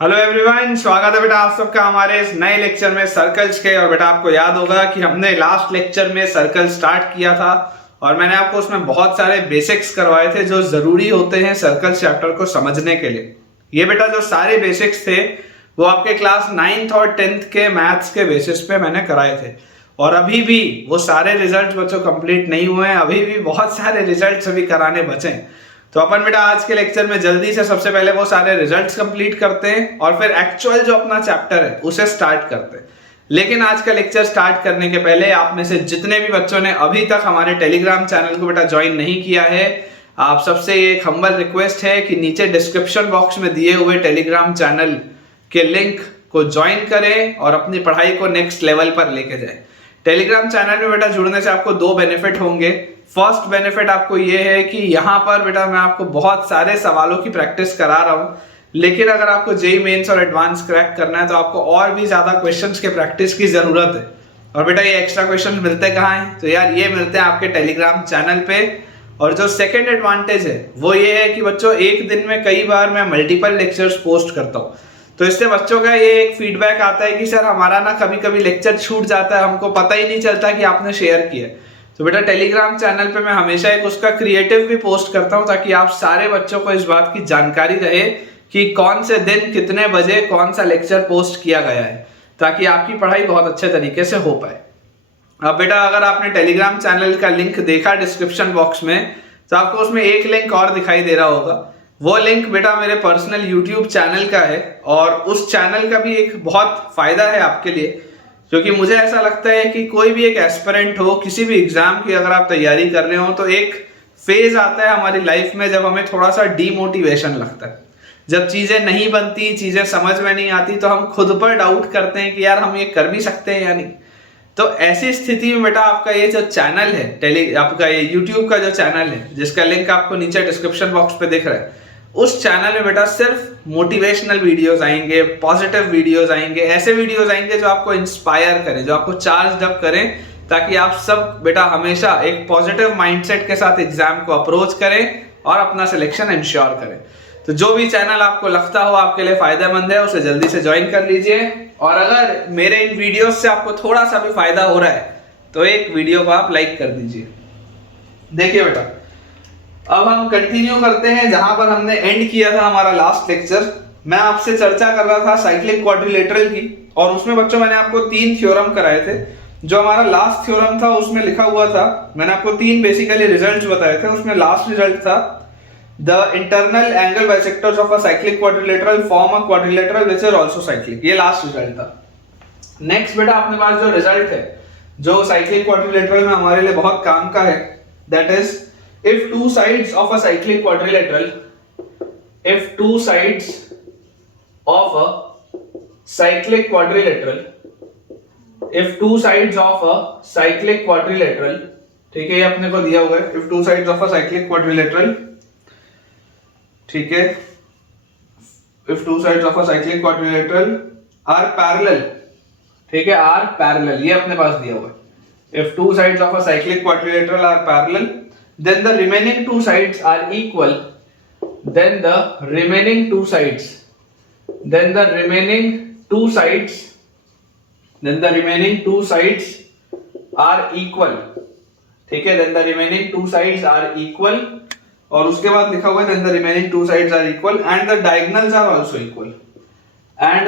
Hello everyone, स्वागत है बेटा आप सबका हमारे इस नए लेक्चर में सर्कल्स के। और बेटा आपको याद होगा कि हमने लास्ट लेक्चर में सर्कल स्टार्ट किया था और मैंने आपको उसमें बहुत सारे बेसिक्स करवाए थे जो जरूरी होते हैं सर्कल चैप्टर को समझने के लिए। ये बेटा जो सारे बेसिक्स थे वो आपके क्लास 9th और 10th के मैथ्स के बेसिस पे मैंने कराए थे और अभी भी वो सारे रिजल्ट बच्चों कंप्लीट नहीं हुए हैं। अभी भी बहुत सारे रिजल्ट्स अभी कराने बचे हैं। तो अपन बेटा आज के लेक्चर में जल्दी से सबसे पहले वो सारे रिजल्ट्स कंप्लीट करते हैं और फिर एक्चुअल जो अपना चैप्टर है उसे स्टार्ट करते हैं। लेकिन आज का लेक्चर स्टार्ट करने के पहले आप में से जितने भी बच्चों ने अभी तक हमारे टेलीग्राम चैनल को बेटा ज्वाइन नहीं किया है, आप सबसे एक हम्बल रिक्वेस्ट है कि नीचे डिस्क्रिप्शन बॉक्स में दिए हुए टेलीग्राम चैनल के लिंक को ज्वाइन करें और अपनी पढ़ाई को नेक्स्ट लेवल पर लेके जाए। टेलीग्राम चैनल में बेटा जुड़ने से आपको दो बेनिफिट होंगे। फर्स्ट बेनिफिट आपको ये है कि यहाँ पर बेटा मैं आपको बहुत सारे सवालों की प्रैक्टिस करा रहा हूँ, लेकिन अगर आपको जेईई मेंस और एडवांस क्रैक करना है तो आपको और भी ज्यादा क्वेश्चंस के प्रैक्टिस की जरूरत है। और बेटा ये एक्स्ट्रा क्वेश्चन मिलते कहाँ हैं? तो यार ये मिलते हैं आपके टेलीग्राम चैनल पे। और जो सेकेंड एडवांटेज है वो ये है कि बच्चों एक दिन में कई बार मैं मल्टीपल लेक्चर्स पोस्ट करता हूँ, तो इससे बच्चों का ये एक फीडबैक आता है कि सर हमारा ना कभी कभी लेक्चर छूट जाता है, हमको पता ही नहीं चलता कि आपने शेयर किया। तो बेटा टेलीग्राम चैनल पे मैं हमेशा एक उसका क्रिएटिव भी पोस्ट करता हूँ ताकि आप सारे बच्चों को इस बात की जानकारी रहे कि कौन से दिन कितने बजे कौन सा लेक्चर पोस्ट किया गया है, ताकि आपकी पढ़ाई बहुत अच्छे तरीके से हो पाए। अब बेटा अगर आपने टेलीग्राम चैनल का लिंक देखा डिस्क्रिप्शन बॉक्स में तो आपको उसमें एक लिंक और दिखाई दे रहा होगा। वो लिंक बेटा मेरे पर्सनल यूट्यूब चैनल का है और उस चैनल का भी एक बहुत फायदा है आपके लिए, क्योंकि मुझे ऐसा लगता है कि कोई भी एक एस्पिरेंट हो, किसी भी एग्जाम की अगर आप तैयारी कर रहे हो तो एक फेज आता है हमारी लाइफ में जब हमें थोड़ा सा डीमोटिवेशन लगता है। जब चीजें नहीं बनती, चीजें समझ में नहीं आती तो हम खुद पर डाउट करते हैं कि यार हम ये कर भी सकते हैं या नहीं। तो ऐसी स्थिति में बेटा आपका ये जो चैनल है आपका ये यूट्यूब का जो चैनल है जिसका लिंक आपको नीचे डिस्क्रिप्शन बॉक्स पे दिख रहा है, उस चैनल में बेटा सिर्फ मोटिवेशनल वीडियोस आएंगे, पॉजिटिव वीडियोस आएंगे, ऐसे वीडियोस आएंगे जो आपको इंस्पायर करें, जो आपको चार्ज अप करें, ताकि आप सब बेटा हमेशा एक पॉजिटिव माइंडसेट के साथ एग्जाम को अप्रोच करें और अपना सिलेक्शन इंश्योर करें। तो जो भी चैनल आपको लगता हो आपके लिए फायदेमंद है उसे जल्दी से ज्वाइन कर लीजिए। और अगर मेरे इन वीडियोस से आपको थोड़ा सा भी फायदा हो रहा है तो एक वीडियो को आप लाइक कर दीजिए। देखिए बेटा अब हम कंटिन्यू करते हैं जहां पर हमने एंड किया था हमारा लास्ट लेक्चर। मैं आपसे चर्चा कर रहा था साइक्लिक क्वाड्रिलेटरल की और उसमें बच्चों मैंने आपको 3 थ्योरम कराए थे। जो हमारा लास्ट थ्योरम था उसमें लिखा हुआ था, मैंने आपको 3 बेसिकली रिजल्ट्स बताए थे। उसमें लास्ट रिजल्ट था the internal angle bisectors of a cyclic quadrilateral form a quadrilateral which is also cyclic. ये लास्ट रिजल्ट था। नेक्स्ट बेटा अपने पास जो रिजल्ट है जो साइक्लिक क्वाड्रिलेटरल में हमारे लिए बहुत काम का है, that is if two sides of a cyclic quadrilateral if two sides of a cyclic quadrilateral if two sides of a cyclic quadrilateral, ठीक है, ये अपने को दिया हुआ है if two sides of a cyclic quadrilateral, ठीक है, if two sides of a cyclic quadrilateral are parallel, ठीक है, are parallel, ये अपने पास दिया हुआ है। if two sides of a cyclic quadrilateral are parallel then the remaining two sides are equal, then the remaining two sides are equal, ठीक है, then the remaining two sides are equal और उसके बाद लिखा हुआ है then the remaining two sides are equal and the diagonals are also equal and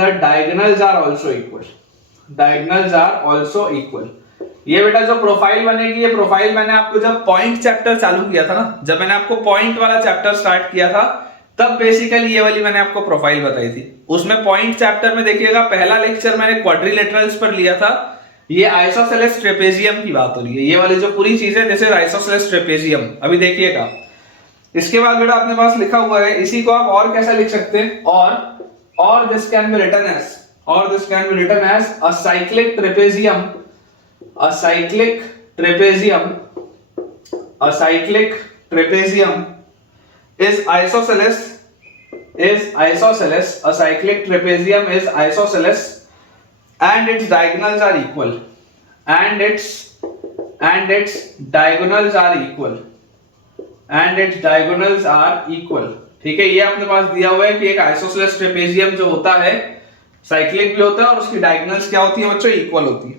the diagonals are also equal। ये बेटा जो प्रोफाइल बनेगी, ये प्रोफाइल मैंने आपको जब पॉइंट चैप्टर चालू किया था ना, जब मैंने आपको पॉइंट वाला चैप्टर स्टार्ट किया था तब बेसिकली ये वाली मैंने आपको प्रोफाइल बताई थी। उसमें पॉइंट चैप्टर में देखिएगा पहला लेक्चर मैंने क्वाड्रिलेटरल्स पर लिया था। ये आइसोसेलेस ट्रेपेजियम की बात हो रही है, ये वाली जो पूरी चीज है दिस इज आइसोसेलेस ट्रेपेजियम। अभी देखिएगा इसके बाद बेटा अपने पास लिखा हुआ है, इसी को आप और कैसा लिख सकते हैं, और this can be written as a cyclic trapezium is isosceles, a cyclic trapezium is isosceles and its diagonals are equal, and its diagonals are equal ठीक है, ये अपने पास दिया हुआ है कि एक आइसोसेलेस ट्रेपेजियम जो होता है साइक्लिक भी होता है और उसकी डायगोनल्स क्या होती है बच्चों, इक्वल होती है।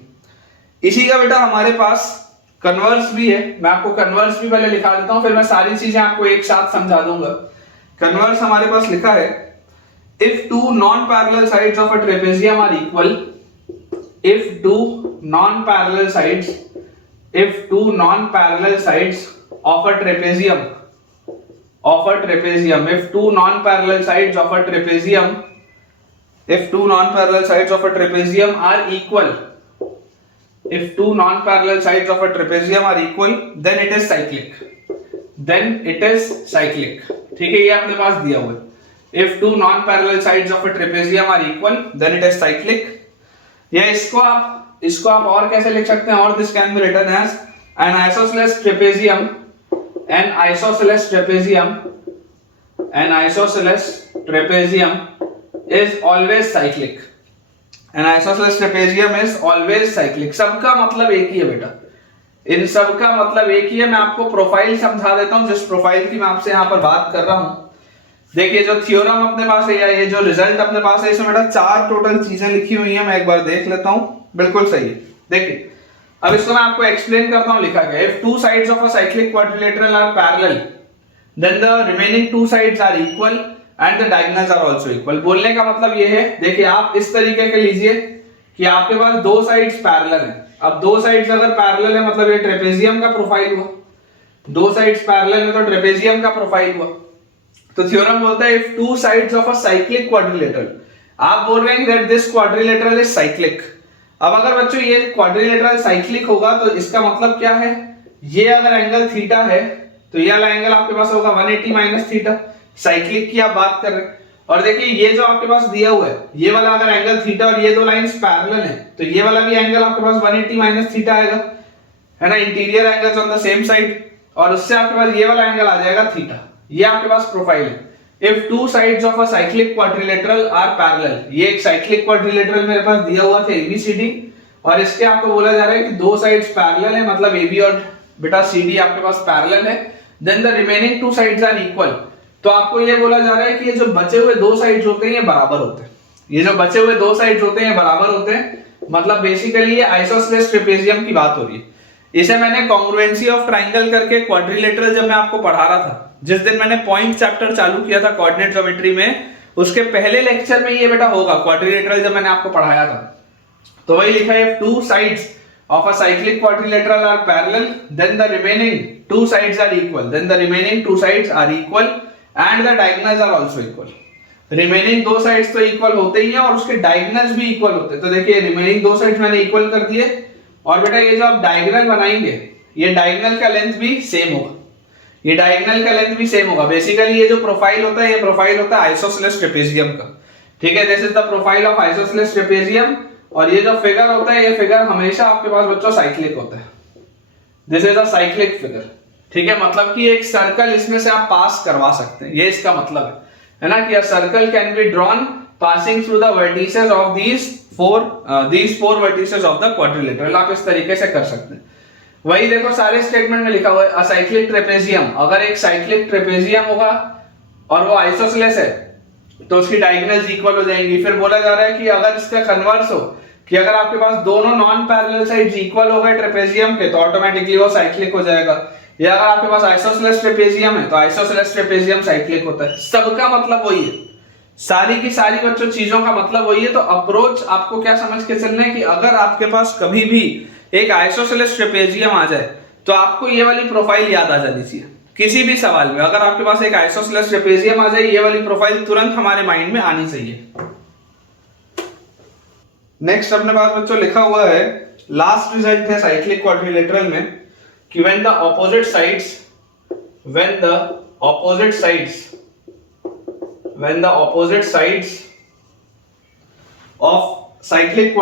इसी का बेटा हमारे पास कन्वर्स भी है। मैं आपको कन्वर्स भी पहले लिखा देता हूं, फिर मैं सारी चीजें आपको एक साथ समझा दूंगा। कन्वर्स हमारे पास लिखा है, if two non parallel sides of a trapezium are equal, if two non-parallel sides of a trapezium are equal, then it is cyclic, ठीक है, ये अपने पास दिया हुआ है, if two non-parallel sides of a trapezium are equal then it is cyclic। या इसको आप और कैसे लिख सकते हैं, और this can be written as an isosceles trapezium is always cyclic। an isosceles trapezium is always cyclic। सबका मतलब एक ही है बेटा, इन सबका मतलब एक ही है। मैं आपको प्रोफाइल समझा देता हूं, जिस प्रोफाइल की मैं आपसे यहां पर बात कर रहा हूं। देखिए जो थ्योरम अपने पास है या ये जो रिजल्ट अपने पास है, इसमें बेटा 4 टोटल चीजें लिखी हुई हैं। मैं एक बार देख लेता हूं, बिल्कुल सही है। देखिए अब इसको मैं आपको एक्सप्लेन करता हूं। लिखा गया, if two sides of a cyclic quadrilateral are parallel then the remaining two sides are equal and the diagonals are also equal. बोलने का मतलब ये है, देखिए आप इस तरीके के लीजिए कि आपके पास दो साइड्स पैरेलल हैं। अब दो साइड्स अगर पैरेलल है मतलब ये ट्रेपेजियम का प्रोफाइल हुआ, दो साइड्स पैरेलल है तो ट्रेपेजियम का प्रोफाइल हुआ। तो थ्योरम बोलता है if two sides of a cyclic quadrilateral, आप बोल रहे हैं that this quadrilateral is cyclic. अब अगर बच्चों ये क्वाड्रिलेटरल साइक्लिक होगा तो इसका मतलब क्या है, ये अगर एंगल थीटा है तो ये वाला एंगल आपके पास होगा 180 माइनस थीटा। साइक्लिक की आप बात कर रहे हैं, और देखिए ये जो आपके पास दिया हुआ है, ये वाला अगर एंगल थीटा और ये दो लाइंस पैरेलल है तो ये वाला भी एंगल आपके पास 180 माइनस थीटा आएगा, है ना, interior angles on the same side, और उससे आपके पास ये वाला एंगल आ जाएगा थीटा। ये आपके पास प्रोफाइल है। If two sides of a cyclic quadrilateral are parallel, ये एक साइक्लिक क्वाड्रिलेटरल मेरे पास दिया हुआ था ABCD, और इसके आपको बोला जा रहा है कि दो साइड्स पैरेलल है, मतलब AB और बेटा CD आपके पास पैरेलल है, then the remaining two sides are equal. तो आपको ये बोला जा रहा है कि ये जो बचे हुए दो साइड्स होते हैं ये बराबर होते हैं, ये जो बचे हुए दो साइड्स होते हैं बराबर होते हैं, मतलब बेसिकली ये आइसोसेलेस ट्रेपेजियम की बात हो रही है। इसे मैंने कॉन्ग्रुएंसी ऑफ ट्रायंगल करके क्वाड्रिलेटरल जब मैं आपको पढ़ा रहा था, जिस दिन मैंने पॉइंट चैप्टर चालू किया था कोऑर्डिनेट ज्योमेट्री में, उसके पहले लेक्चर में ये बेटा होगा क्वाड्रिलेटरल जब मैंने आपको पढ़ाया था। तो वही लिखा है, two sides of a cyclic quadrilateral are parallel then the remaining two sides are equal and the diagonals are also equal। Remaining दो साइड्स तो इक्वल होते ही हैं और उसके डायगोनल्स भी इक्वल होते हैं। तो देखिए रिमेनिंग दो साइड्स मैंने इक्वल कर दिए, और बेटा ये जो आप डायगोनल बनाएंगे ये डायगोनल का लेंथ भी सेम होगा, ये डायगोनल का लेंथ भी सेम होगा। बेसिकली ये जो प्रोफाइल होता है, ये प्रोफाइल होता है आइसोसेलेस ट्रेपेजियम का, ठीक है, this is the profile of isosceles trapezium. और ये जो फिगर होता है, ये फिगर हमेशा आपके पास बच्चों साइक्लिक होता है, this is a cyclic figure, ठीक है, मतलब कि एक सर्कल इसमें से आप पास करवा सकते हैं, ये इसका मतलब है ना, कि a circle can be drawn passing through the vertices of these four vertices of the quadrilateral. आप इस तरीके से कर सकते हैं। वही देखो सारे स्टेटमेंट में लिखा हुआ है, अ साइक्लिक ट्रेपेजियम, अगर एक साइक्लिक ट्रेपेजियम होगा और वो आइसोसेलेस है तो उसकी डायगोनल्स इक्वल हो जाएंगी। फिर बोला जा रहा है कि अगर इसका कन्वर्स हो, कि अगर आपके पास दोनों नॉन पैरेलल साइड्स इक्वल हो गए ट्रेपेजियम के, तो ऑटोमेटिकली वो साइक्लिक हो जाएगा। या अगर आपके पास आइसोसेलेस ट्रेपेजियम है तो आइसोसेलेस ट्रेपेजियम साइक्लिक होता है। सबका मतलब वही है, सारी की सारी बच्चों चीजों का मतलब वही है। तो अप्रोच आपको क्या समझ के चलना है कि अगर आपके पास कभी भी एक आइसोसेलेस ट्रेपेजियम आ जाए तो आपको ये वाली प्रोफाइल याद आ जानी चाहिए। किसी भी सवाल में अगर आपके पास एक आइसोसेलेस ट्रेपेजियम आ जाए, ये वाली प्रोफाइल तुरंत हमारे माइंड में आनी चाहिए। नेक्स्ट अपने पास बच्चों लिखा हुआ है, लास्ट रिजल्ट है साइक्लिक क्वाड्रिलेटरल में, कि when the opposite sides of cyclic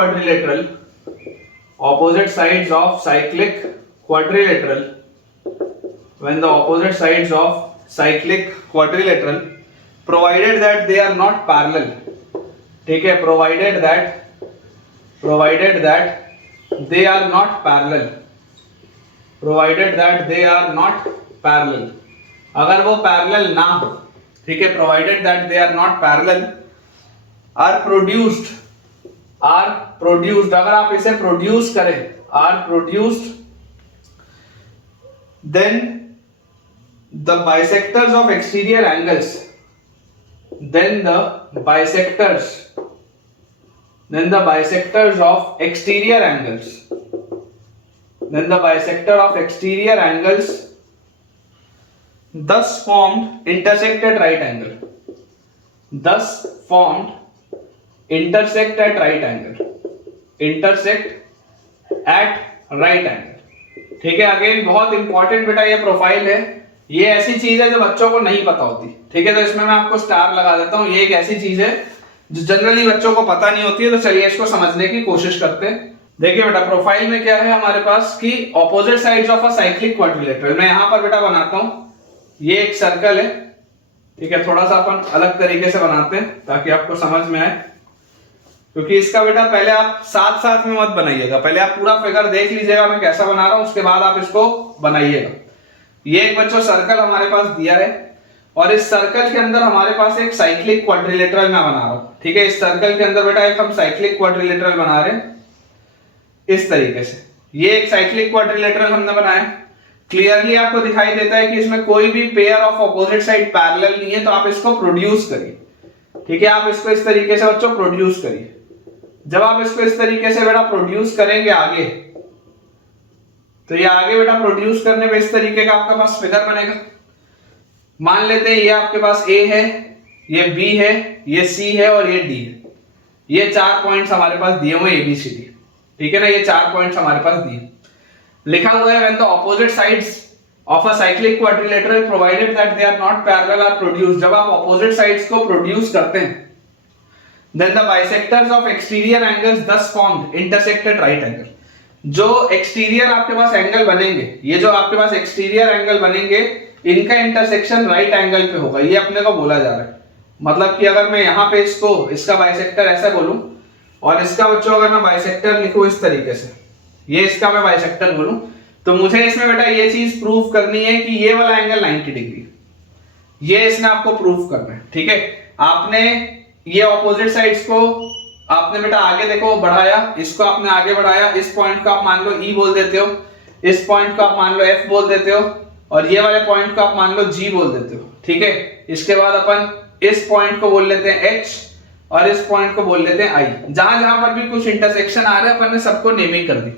quadrilateral provided that they are not parallel, ठीक है, provided that they are not parallel, अगर वो पैरेलल ना हो, ठीक है, provided that they are not parallel, are produced, अगर आप इसे प्रोड्यूस करें, are produced, then the bisectors of exterior angles, then the bisectors of exterior angles, thus formed intersect at right angle, intersect at right angle, ठीक है। Again बहुत important बेटा ये profile है, ये ऐसी चीज है जो बच्चों को नहीं पता होती, ठीक है। तो इसमें मैं आपको स्टार लगा देता हूं, ये एक ऐसी चीज है जो जनरली बच्चों को पता नहीं होती है। तो चलिए इसको समझने की कोशिश करते हैं। देखिए बेटा प्रोफाइल में क्या है हमारे पास कि opposite sides of a cyclic quadrilateral, मैं यहां पर बेटा बनाता हूं, ये एक सर्कल है, ठीक है। थोड़ा सा अपन अलग तरीके से बनाते हैं ताकि आपको समझ में आए, क्योंकि इसका बेटा पहले आप साथ साथ में मत बनाइएगा, पहले आप पूरा फिगर देख लीजिएगा मैं कैसा बना रहा हूं, उसके बाद आप इसको बनाइएगा। ये एक बच्चों सर्कल हमारे पास दिया है और इस सर्कल के अंदर हमारे पास एक साइक्लिक क्वाड्रिलेटरल मैं बना रहा हूं, ठीक है। इस सर्कल के अंदर बेटा एक हम साइक्लिक क्वाड्रिलेटरल बना रहे हैं इस तरीके से। ये एक साइक्लिक क्वाड्रिलेटरल हमने बनाया, क्लियरली आपको दिखाई देता है कि इसमें कोई भी pair of opposite side parallel नहीं है, तो आप इसको प्रोड्यूस करिए, ठीक है। आप इसको इस तरीके से बच्चों प्रोड्यूस करिए। जब आप इसको इस तरीके से बेटा प्रोड्यूस करेंगे आगे, तो ये आगे बेटा प्रोड्यूस करने में इस तरीके का आपका पास फिगर बनेगा। मान लेते हैं ये आपके पास ए है, ये बी है, ये सी है और ये डी है। ये 4 पॉइंट्स हमारे पास दिए हुए ABCD, ठीक है ना। ये 4 पॉइंट्स हमारे पास दिए, लिखा हुआ है when the opposite sides of a cyclic quadrilateral provided that they are not parallel are produced. जब आप ऑपोजिट साइड्स को प्रोड्यूस करते हैं, then the bisectors of exterior angles thus formed intersect at right angle. जो exterior आपके पास angle बनेंगे, ये जो आपके पास एक्सटीरियर एंगल बनेंगे, इनका इंटरसेक्शन राइट एंगल पे होगा, ये अपने को बोला जा रहा है। मतलब कि अगर मैं यहाँ पे इसका बाइसेक्टर ऐसा बोलूं और इसका बच्चों अगर मैं बाइसेक्टर लिखूं इस तरीके से, ये इसका मैं बाइसेक्टर बोलूं, तो मुझे इसमें बेटा ये चीज प्रूव करनी है कि ये वाला एंगल 90 डिग्री, ये इसने आपको प्रूव करना है, ठीक है। आपने ये ऑपोजिट साइड्स को आपने बेटा आगे देखो बढ़ाया, इसको आपने आगे बढ़ाया, इस पॉइंट को आप मान लो E बोल देते हो, इस पॉइंट को आप मान लो F बोल देते हो और ये वाले पॉइंट को आप मान लो G बोल देते हो, ठीक है। इसके बाद अपन इस पॉइंट को बोल लेते हैं H और इस पॉइंट को बोल लेते हैं I। जहां जहां पर भी कुछ इंटरसेक्शन आ रहा है अपन ने सबको नेमिंग कर दी।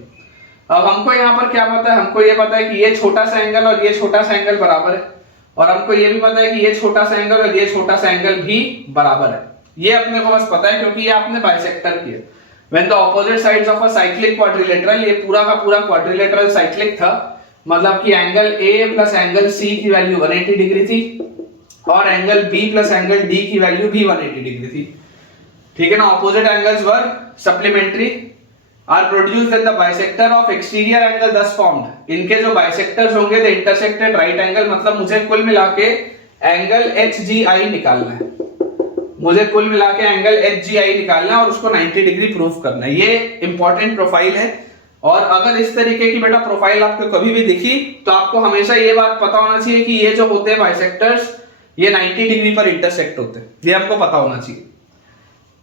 अब हमको यहाँ पर क्या पता है, हमको ये पता है कि ये छोटा सा एंगल और ये छोटा सा एंगल बराबर है, और हमको ये भी पता है कि ये छोटा सा एंगल और ये छोटा सा एंगल भी बराबर है। ये अपने को बस पता है क्योंकि ये आपने बाइसेक्टर किया। When the opposite sides of a cyclic quadrilateral, ये पूरा का पूरा क्वाड्रिलेटरल साइक्लिक था, मतलब कि angle A plus angle C की वैल्यू 180 डिग्री थी और angle B plus angle D की वैल्यू भी 180 डिग्री थी, ठीक है ना। Opposite angles were supplementary are produced at the bisector of exterior angle thus formed. इनके जो बाइसेक्टर्स होंगे they intersect at right angle, मतलब मुझे कुल मिला के एंगल HGI निकालना है, मुझे कुल मिला के एंगल HGI निकालना है और उसको 90 डिग्री प्रूफ करना है। ये इंपॉर्टेंट प्रोफाइल है, और अगर इस तरीके की बेटा प्रोफाइल आपको कभी भी दिखी तो आपको हमेशा ये बात पता होना चाहिए कि ये जो होते हैं बाइसेक्टर्स, ये 90 डिग्री पर इंटरसेक्ट होते हैं, ये आपको पता होना चाहिए।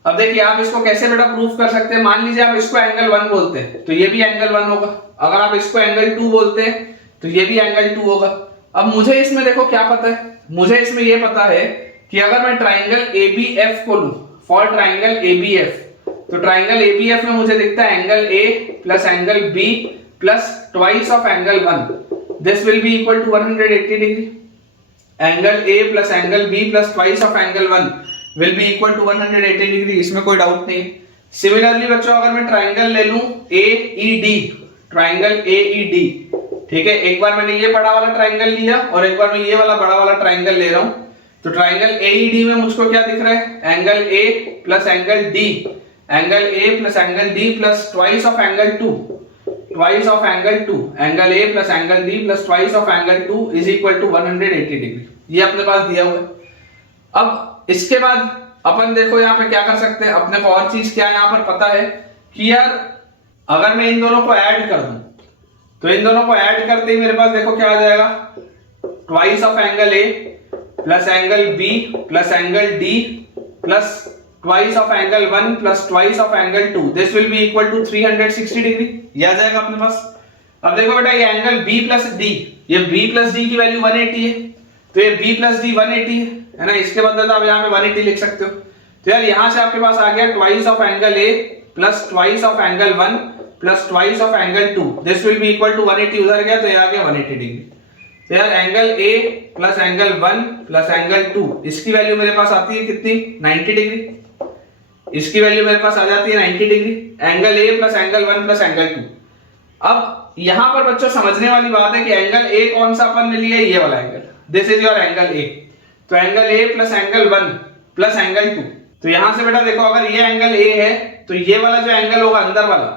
अब देखिए आप इसको कैसे बेटा प्रूफ कर सकते हैं। मान लीजिए आप इसको एंगल 1 बोलते हैं तो ये भी एंगल 1 होगा, अगर आप इसको एंगल 2 बोलते हैं तो ये भी एंगल 2 होगा। अब मुझे इसमें देखो क्या पता है, मुझे इसमें ये पता है कि अगर मैं ट्राइंगल ABF को लूं, फॉर ट्राइंगल ABF, तो ट्राइंगल ABF में मुझे दिखता है angle A plus angle B plus twice of angle 1, this will be equal to 180 degree. Angle A plus angle B plus twice of angle 1 will be equal to 180 degree, इसमें कोई doubt नहीं। Similarly बच्चों अगर मैं triangle ले लूं AED, triangle AED, ठीक है, एक बार मैंने ये बड़ा वाला ट्राइंगल लिया और एक बार मैं ये वाला बड़ा वाला ट्राइंगल ले रहा हूं, तो ट्राइंगल AED में मुझको क्या दिख रहा है, angle A plus angle D, angle A plus angle D plus twice of angle 2, twice of angle 2, angle A plus angle D plus twice of angle 2 is equal to 180 degree. ये अपने पास दिया हुआ है। अब इसके बाद अपन देखो यहाँ पे क्या कर सकते हैं, अपने को और चीज क्या यहाँ पर पता है कि यार अगर मैं इन दोनों को ऐड कर दूं, तो इन दोनों को ऐड करते ही मेरे पास देखो क्या आ जाएगा, twice of angle A plus angle B plus angle D plus twice of angle 1 plus twice of angle 2, this will be equal to 360 degree. ये आ जाएगा अपने पास। अब देखो बेटा ये एंगल बी प्लस डी, ये बी प्लस डी की वैल्यू 180 है, तो ये बी प्लस डी 180 है ना, इसके बदले आप यहाँ पे 180 लिख सकते हो। तो यार यहाँ से आपके पास आ गया twice of angle A plus twice of angle 1 plus twice of angle 2, this will be equal to 180 उधर गया तो ये आ गया 180 डिग्री। तो यार angle A plus angle 1 plus angle 2, इसकी वैल्यू मेरे पास आती है कितनी, 90 डिग्री। इसकी वैल्यू मेरे पास आ जाती है 90 degree, angle A plus angle 1 plus angle 2। अब यहां पर बच्चों समझने वाली बात है कि एंगल ए कौन सा अपन ने लिया है, ये वाला angle, this is your angle A. तो angle A plus angle 1 plus angle 2, तो यहां से बेटा देखो अगर ये एंगल ए है तो ये वाला जो एंगल होगा अंदर वाला,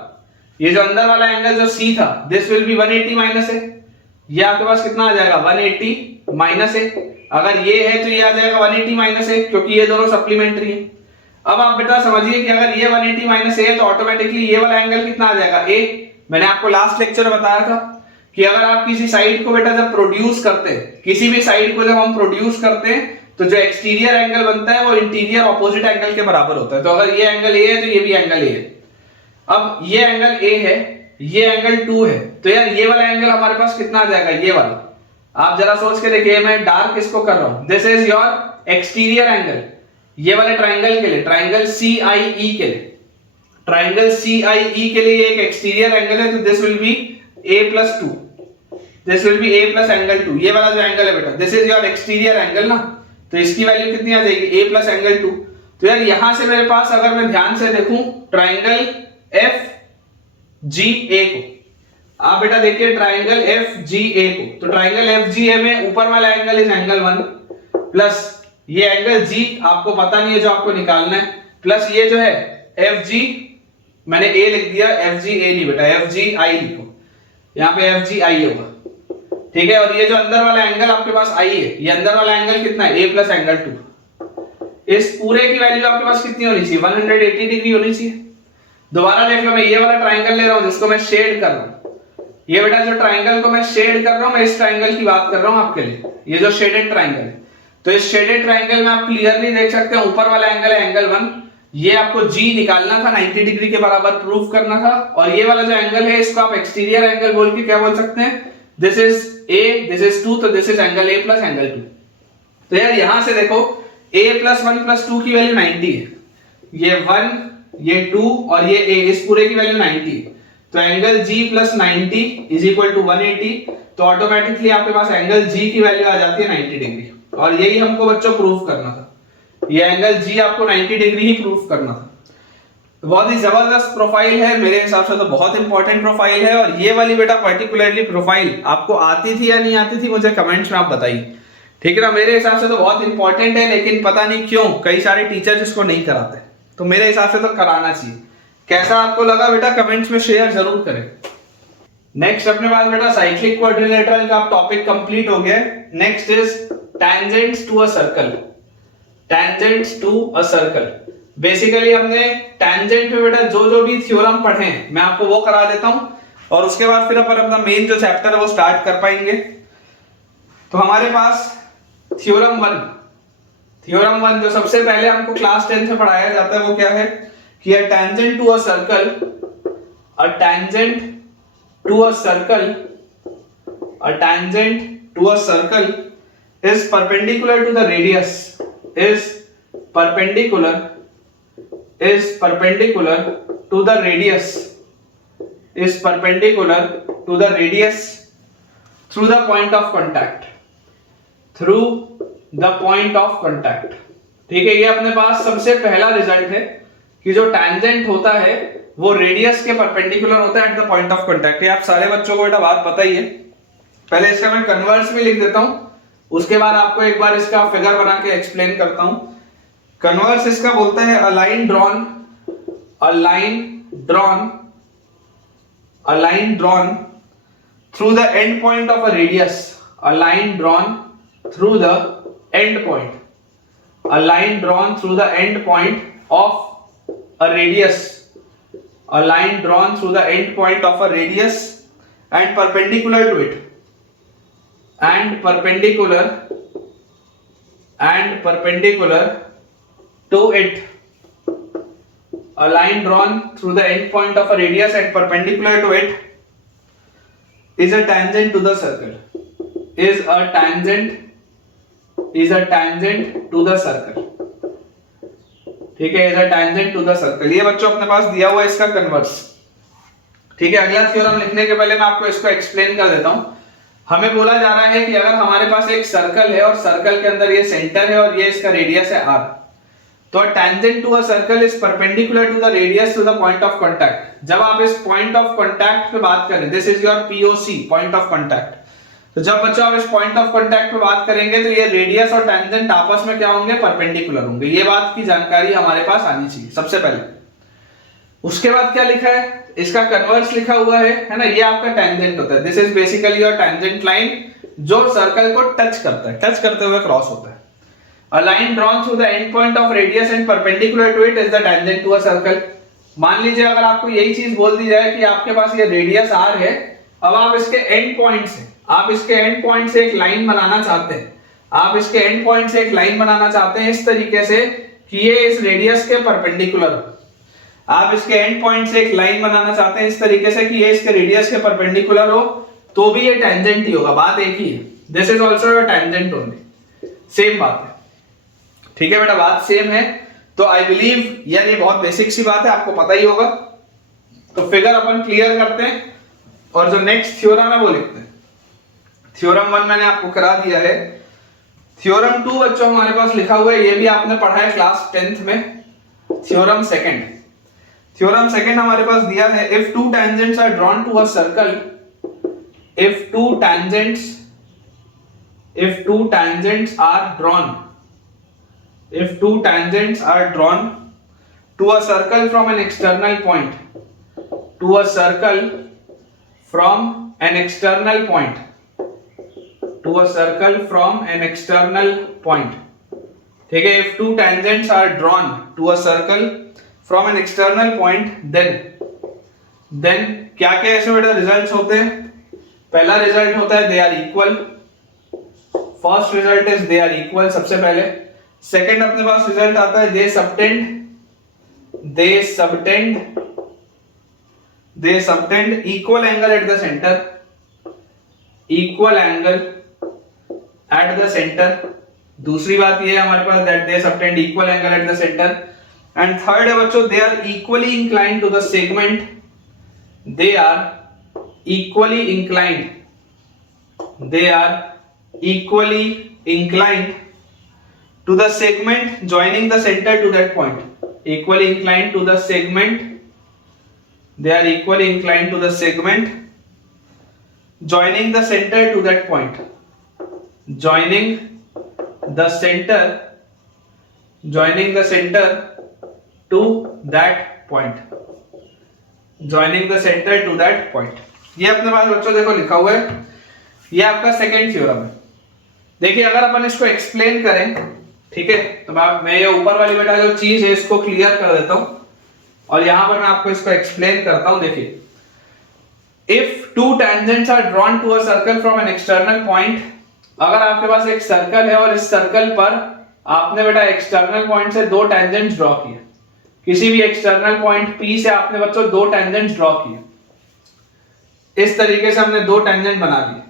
ये जो अंदर वाला एंगल जो सी था, दिस विल बी 180 माइनस ए। ये आपके पास कितना आ जाएगा 180 माइनस ए। अगर ये है तो ये आ जाएगा 180 माइनस ए, क्योंकि ये दोनों सप्लीमेंट्री है। अब आप बेटा समझिए कि अगर ये 180 माइनस ए है तो ऑटोमेटिकली ये वाला एंगल कितना आ जाएगा, ए। मैंने आपको लास्ट लेक्चर में बताया था कि अगर आप किसी साइड को बेटा जब प्रोड्यूस करते हैं, किसी भी साइड को जब हम प्रोड्यूस करते हैं तो जो एक्सटीरियर एंगल बनता है वो इंटीरियर ऑपोजिट एंगल के बराबर होता है। तो अगर ये एंगल ए है तो ये भी एंगल ए है। अब ये एंगल ए है, ये एंगल 2 है, तो यार ये वाला एंगल हमारे पास कितना आ जाएगा, ये वाला। आप जरा सोच के देखिए, मैं डार्क इसको कर रहा हूं, this is your exterior angle. ये वाले ट्राइंगल के लिए, ट्राइंगल CIE के लिए, ट्राइंगल CIE के लिए एक एक्सटीरियर एंगल है, तो this will B a+2, this will B a+ angle 2। ये वाला जो एंगल है बेटा, this is your exterior angle ना, तो इसकी वैल्यू कितनी आ जाएगी, a+ एंगल 2। तो यार यहां से मेरे पास अगर मैं ध्यान से देखूं ट्राइंगल FGA को, आप बेटा देखिए ट्राइंगल FGA को, तो ट्राइंगल FGA में ऊपर वाला एंगल इज एंगल 1 प्लस ये एंगल G आपको पता नहीं है जो आपको निकालना है, प्लस ये जो है FG, मैंने A लिख दिया, FGA नहीं बेटा, FGI लिखो, यहाँ पे FGI होगा, ठीक है। और ये जो अंदर वाला एंगल आपके पास I है, ये अंदर वाला एंगल कितना है, A+ एंगल 2। इस पूरे की वैल्यू आपके पास कितनी होनी चाहिए, 180 डिग्री होनी चाहिए। दोबारा देख लो, मैं ये वाला ट्राइंगल ले रहा हूं जिसको मैं शेड कर रहा हूं, ये बेटा जो ट्राइंगल को मैं शेड कर रहा हूं, मैं इस ट्राइंगल की बात कर रहा हूं आपके लिए, ये जो शेडेड ट्राइंगल है। तो इस शेडेड ट्राइंगल में आप क्लियरली देख सकते हैं ऊपर वाला एंगल है एंगल 1, ये आपको G निकालना था, 90 डिग्री के बराबर प्रूफ करना था। और ये वाला जो एंगल है इसको आप एक्सटीरियर एंगल बोल के क्या बोल सकते हैं, this is A, this is 2, तो this is angle A plus angle 2। तो यार यहां से देखो A+1 + 2 की वैल्यू 90 है, ये 1, ये 2 और ये A, इस पूरे की वैल्यू 90 है। तो एंगल G + 90 = 180, तो ऑटोमेटिकली आपके पास एंगल G की वैल्यू आ जाती है 90 डिग्री। और यही हमको बच्चों प्रूफ करना था, ये एंगल G आपको 90 डिग्री ही प्रूफ करना था। बहुत ही जबरदस्त प्रोफाइल है, मेरे हिसाब से तो बहुत इंपॉर्टेंट प्रोफाइल है। और ये वाली बेटा पर्टिकुलरली प्रोफाइल आपको आती थी या नहीं आती थी, मुझे कमेंट्स में आप बताइए, ठीक है ना। मेरे हिसाब से तो बहुत इंपॉर्टेंट है, लेकिन पता नहीं क्यों कई सारे टीचर्स इसको नहीं कराते, तो मेरे हिसाब से तो कराना चाहिए। कैसा आपको लगा बेटा, कमेंट्स में शेयर जरूर करें। नेक्स्ट अपने पास बेटा साइक्लिक क्वाड्रिलेटरल का टॉपिक कंप्लीट हो गया। Next is tangents to a circle. Tangents to a circle, basically हमने टेंजेंट पे बेटा जो भी थ्योरम पढ़े हैं मैं आपको वो करा देता हूं, और उसके बाद फिर अपन अपना मेन जो चैप्टर है वो स्टार्ट कर पाएंगे। तो हमारे पास थ्योरम 1 जो सबसे पहले हमको क्लास 10 में पढ़ाया जाता है वो क्या है कि a tangent to a circle, a tangent to a circle, a tangent to a circle is perpendicular to the radius, is perpendicular to the radius, is perpendicular to the radius through the point of contact, through the point of contact। ठीक है, ये अपने पास सबसे पहला result है कि जो tangent होता है वो रेडियस के परपेंडिकुलर होता है at the point of contact. ये आप सारे बच्चों को बेटा बात पता ही है। पहले इसका मैं कन्वर्स भी लिख देता हूं, उसके बाद आपको एक बार इसका फिगर बना के एक्सप्लेन करता हूं। कन्वर्स इसका बोलता है a line drawn through the end point of a radius, a line drawn through the end point, a line drawn through the end point of a radius, a line drawn through the end point of a radius and perpendicular to it, and perpendicular and perpendicular to it. A line drawn through the end point of a radius and perpendicular to it is a tangent to the circle. Is a tangent to the circle. ठीक है, is a tangent to the circle. ये बच्चों अपने पास दिया हुआ है इसका कन्वर्स. ठीक है, अगला थ्योरम लिखने के पहले मैं आपको इसको एक्सप्लेन कर देता हूं. हमें बोला जा रहा है कि अगर हमारे पास एक सर्कल है और सर्कल के अंदर ये सेंटर है और ये इसका रेडियस है r, तो tangent to a circle is perpendicular to the radius to the point of contact. जब आप इस पॉइंट ऑफ कांटेक्ट पे बात करें, this is your POC, point of contact. तो जब बच्चों आप इस पॉइंट ऑफ कांटेक्ट पे बात करेंगे तो ये रेडियस और टेंजेंट आपस में क्या होंगे, परपेंडिकुलर होंगे. ये बात की जानकारी हमारे पास आनी चाहिए सबसे पहले. उसके बाद क्या लिखा है, इसका कन्वर्स लिखा हुआ है ना, ये आपका टेंजेंट होता है. This is basically your tangent line जो सर्कल को टच करता है, टच करते हुए क्रॉस होता है. A line drawn through the end point of radius and perpendicular to it is the tangent to a circle. मान लीजिए अगर आपको यही चीज बोल दी जाए कि आपके पास ये रेडियस r है, अब आप इसके एंड पॉइंट से एक लाइन बनाना चाहते हैं. आप इसके एंड पॉइंट से एक लाइन बनाना चाहते हैं इस तरीके से कि ये इस रेडियस के परपेंडिकुलर हो. आप इसके एंड पॉइंट से एक लाइन बनाना चाहते हैं इस तरीके से कि ये इसके रेडियस के परपेंडिकुलर हो, तो भी ये टेंजेंट ही होगा. बात एक ही है. This is also your tangent only. Same बात है. ठीक है बेटा, बात सेम है. तो आई बिलीव यार ये बहुत बेसिक सी बात है, आपको पता ही होगा. तो फिगर अपन क्लियर करते हैं और जो नेक्स्ट थ्योरम है वो लिखते हैं. थ्योरम 1 मैंने आपको करा दिया है. थ्योरम 2 बच्चों हमारे पास लिखा हुआ है, ये भी आपने पढ़ा है क्लास 10th में. थ्योरम सेकंड हमारे पास दिया है. If two tangents are drawn to a circle, if two tangents are drawn to a circle from an external point, ठीक है. if two tangents are drawn to a circle from an external point, then क्या क्या इसमें बेटा results होते हैं. पहला result होता है they are equal. First result is they are equal सबसे पहले. सेकंड अपने पास रिजल्ट आता है they subtend equal angle at the centre. दूसरी बात ये है हमारे पास that they subtend equal angle at the centre. And third है बच्चों they are equally inclined to the segment. They are equally inclined to the segment joining the center to that point. They are equally inclined to the segment joining the center to that point. Joining the center to that point. ये अपने पास बच्चों देखो लिखा हुआ है. ये आपका second theorem है. देखिए अगर अपन इसको एक्सप्लेन करें, ठीक है, तो मैं ये ऊपर वाली बेटा जो चीज है इसको क्लियर कर देता हूं और यहां पर मैं आपको इसको एक्सप्लेन करता हूं. देखिए if two tangents are drawn to a circle from an external point, अगर आपके पास एक सर्कल है और इस सर्कल पर आपने बेटा एक्सटर्नल पॉइंट से दो टेंजेंट्स ड्रॉ किए. किसी भी एक्सटर्नल पॉइंट P से आपने बच्चों दो टेंजेंट्स ड्रॉ किए. इस तरीके से हमने दो टेंजेंट बना दिए.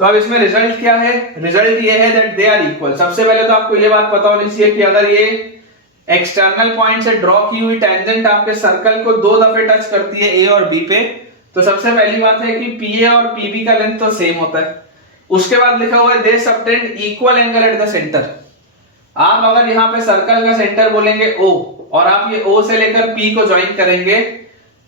तो अब इसमें रिजल्ट क्या है, रिजल्ट ये है दैट दे आर इक्वल. सबसे पहले तो आपको ये बात पता होनी चाहिए कि अगर ये एक्सटर्नल पॉइंट से ड्रॉ की हुई टेंजेंट आपके सर्कल को दो दफे टच करती है A और B पे, तो सबसे पहली बात है कि PA और PB का लेंथ तो सेम होता है. उसके बाद लिखा हुआ है they subtend equal angle at the centre. आप अगर यहाँ पे सर्कल का सेंटर बोलेंगे O और आप ये O से लेकर P को ज्वाइन करेंगे,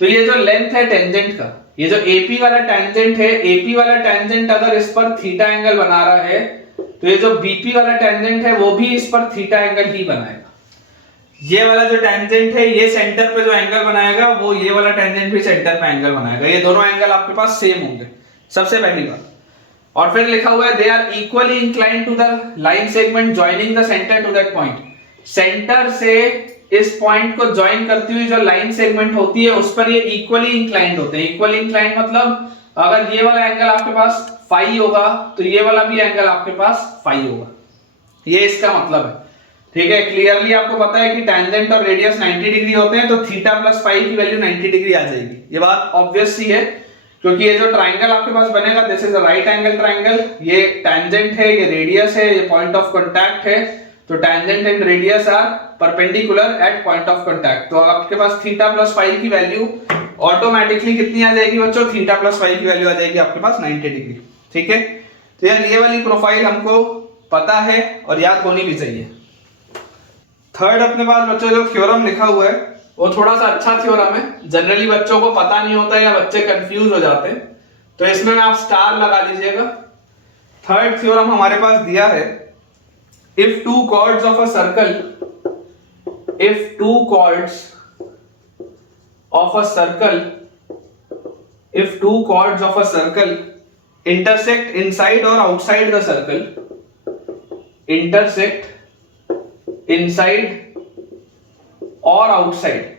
तो ये जो लेंथ है टेंजेंट का, ये जो AP वाला टेंजेंट है, AP वाला टेंजेंट अगर इस पर थीटा एंगल बना रहा है, तो ये जो BP वाला टेंजेंट है वो भी इस पर थीटा एंगल ही बनाएगा. ये वाला जो टेंजेंट है ये सेंटर पे जो एंगल बनाएगा वो ये वाला टेंजेंट भी सेंटर पे एंगल बनाएगा. ये दोनों एंगल आपके पास सेम होंगे, सबसे पहली बात. और फिर लिखा हुआ है they are equally inclined to the line segment joining the centre to that point. Centre से इस पॉइंट को ज्वाइन करती हुई जो लाइन सेगमेंट होती है उस पर ये इक्वली इंक्लाइंड होते हैं. इक्वली इंक्लाइंड मतलब अगर ये वाला एंगल आपके पास फाई होगा तो ये वाला भी एंगल आपके पास फाई होगा. ये इसका मतलब है। ठीक है, क्लियरली आपको पता है कि टेंजेंट और रेडियस 90 डिग्री होते हैं, तो थीटा प्लस फाई की वैल्यू 90 डिग्री आ जाएगी। ये बात ऑब्वियस सी है, क्योंकि ये जो ट्राइंगल आपके पास बनेगा, this is a right angle triangle, ये टेंजेंट है, ये रेडियस है, ये पॉइंट ऑफ कांटेक्ट है, तो tangent and radius are perpendicular at point of contact. तो आपके पास थीटा प्लस फाई की वैल्यू ऑटोमेटिकली कितनी आ जाएगी बच्चों? थीटा प्लस फाई की वैल्यू आ जाएगी आपके पास 90 डिग्री। ठीक है, तो यार ये वाली प्रोफाइल हमको पता है और याद होनी भी चाहिए। थर्ड अपने पास बच्चों जो थ्योरम लिखा हुआ है वो थोड़ा सा अच्छा थ्योरम है, जनरली बच्चों को पता नहीं होता या बच्चे कंफ्यूज हो जाते हैं, तो इसमें आप स्टार लगा लीजिएगा। थर्ड थ्योरम हमारे पास दिया है, if two chords of a circle, if two chords of a circle, if two chords of a circle intersect inside or outside the circle, intersect inside or outside,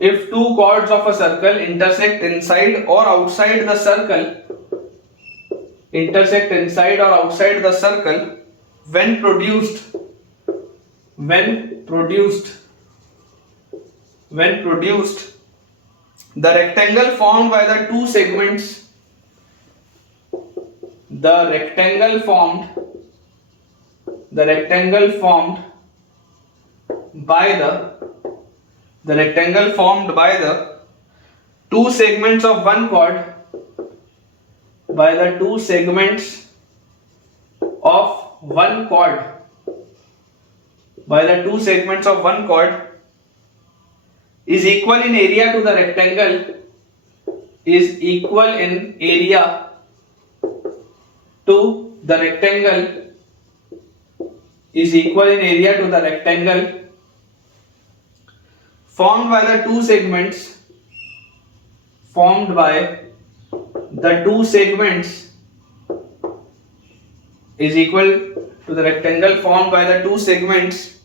if two chords of a circle intersect inside or outside the circle, intersect inside or outside the circle, when produced the rectangle formed by the two segments, the rectangle formed by the two segments of one chord, by the two segments of one chord, by the two segments of one chord is equal in area to the rectangle, is equal in area to the rectangle, is equal in area to the rectangle formed by the two segments, formed by the two segments, is equal to the rectangle formed by the two segments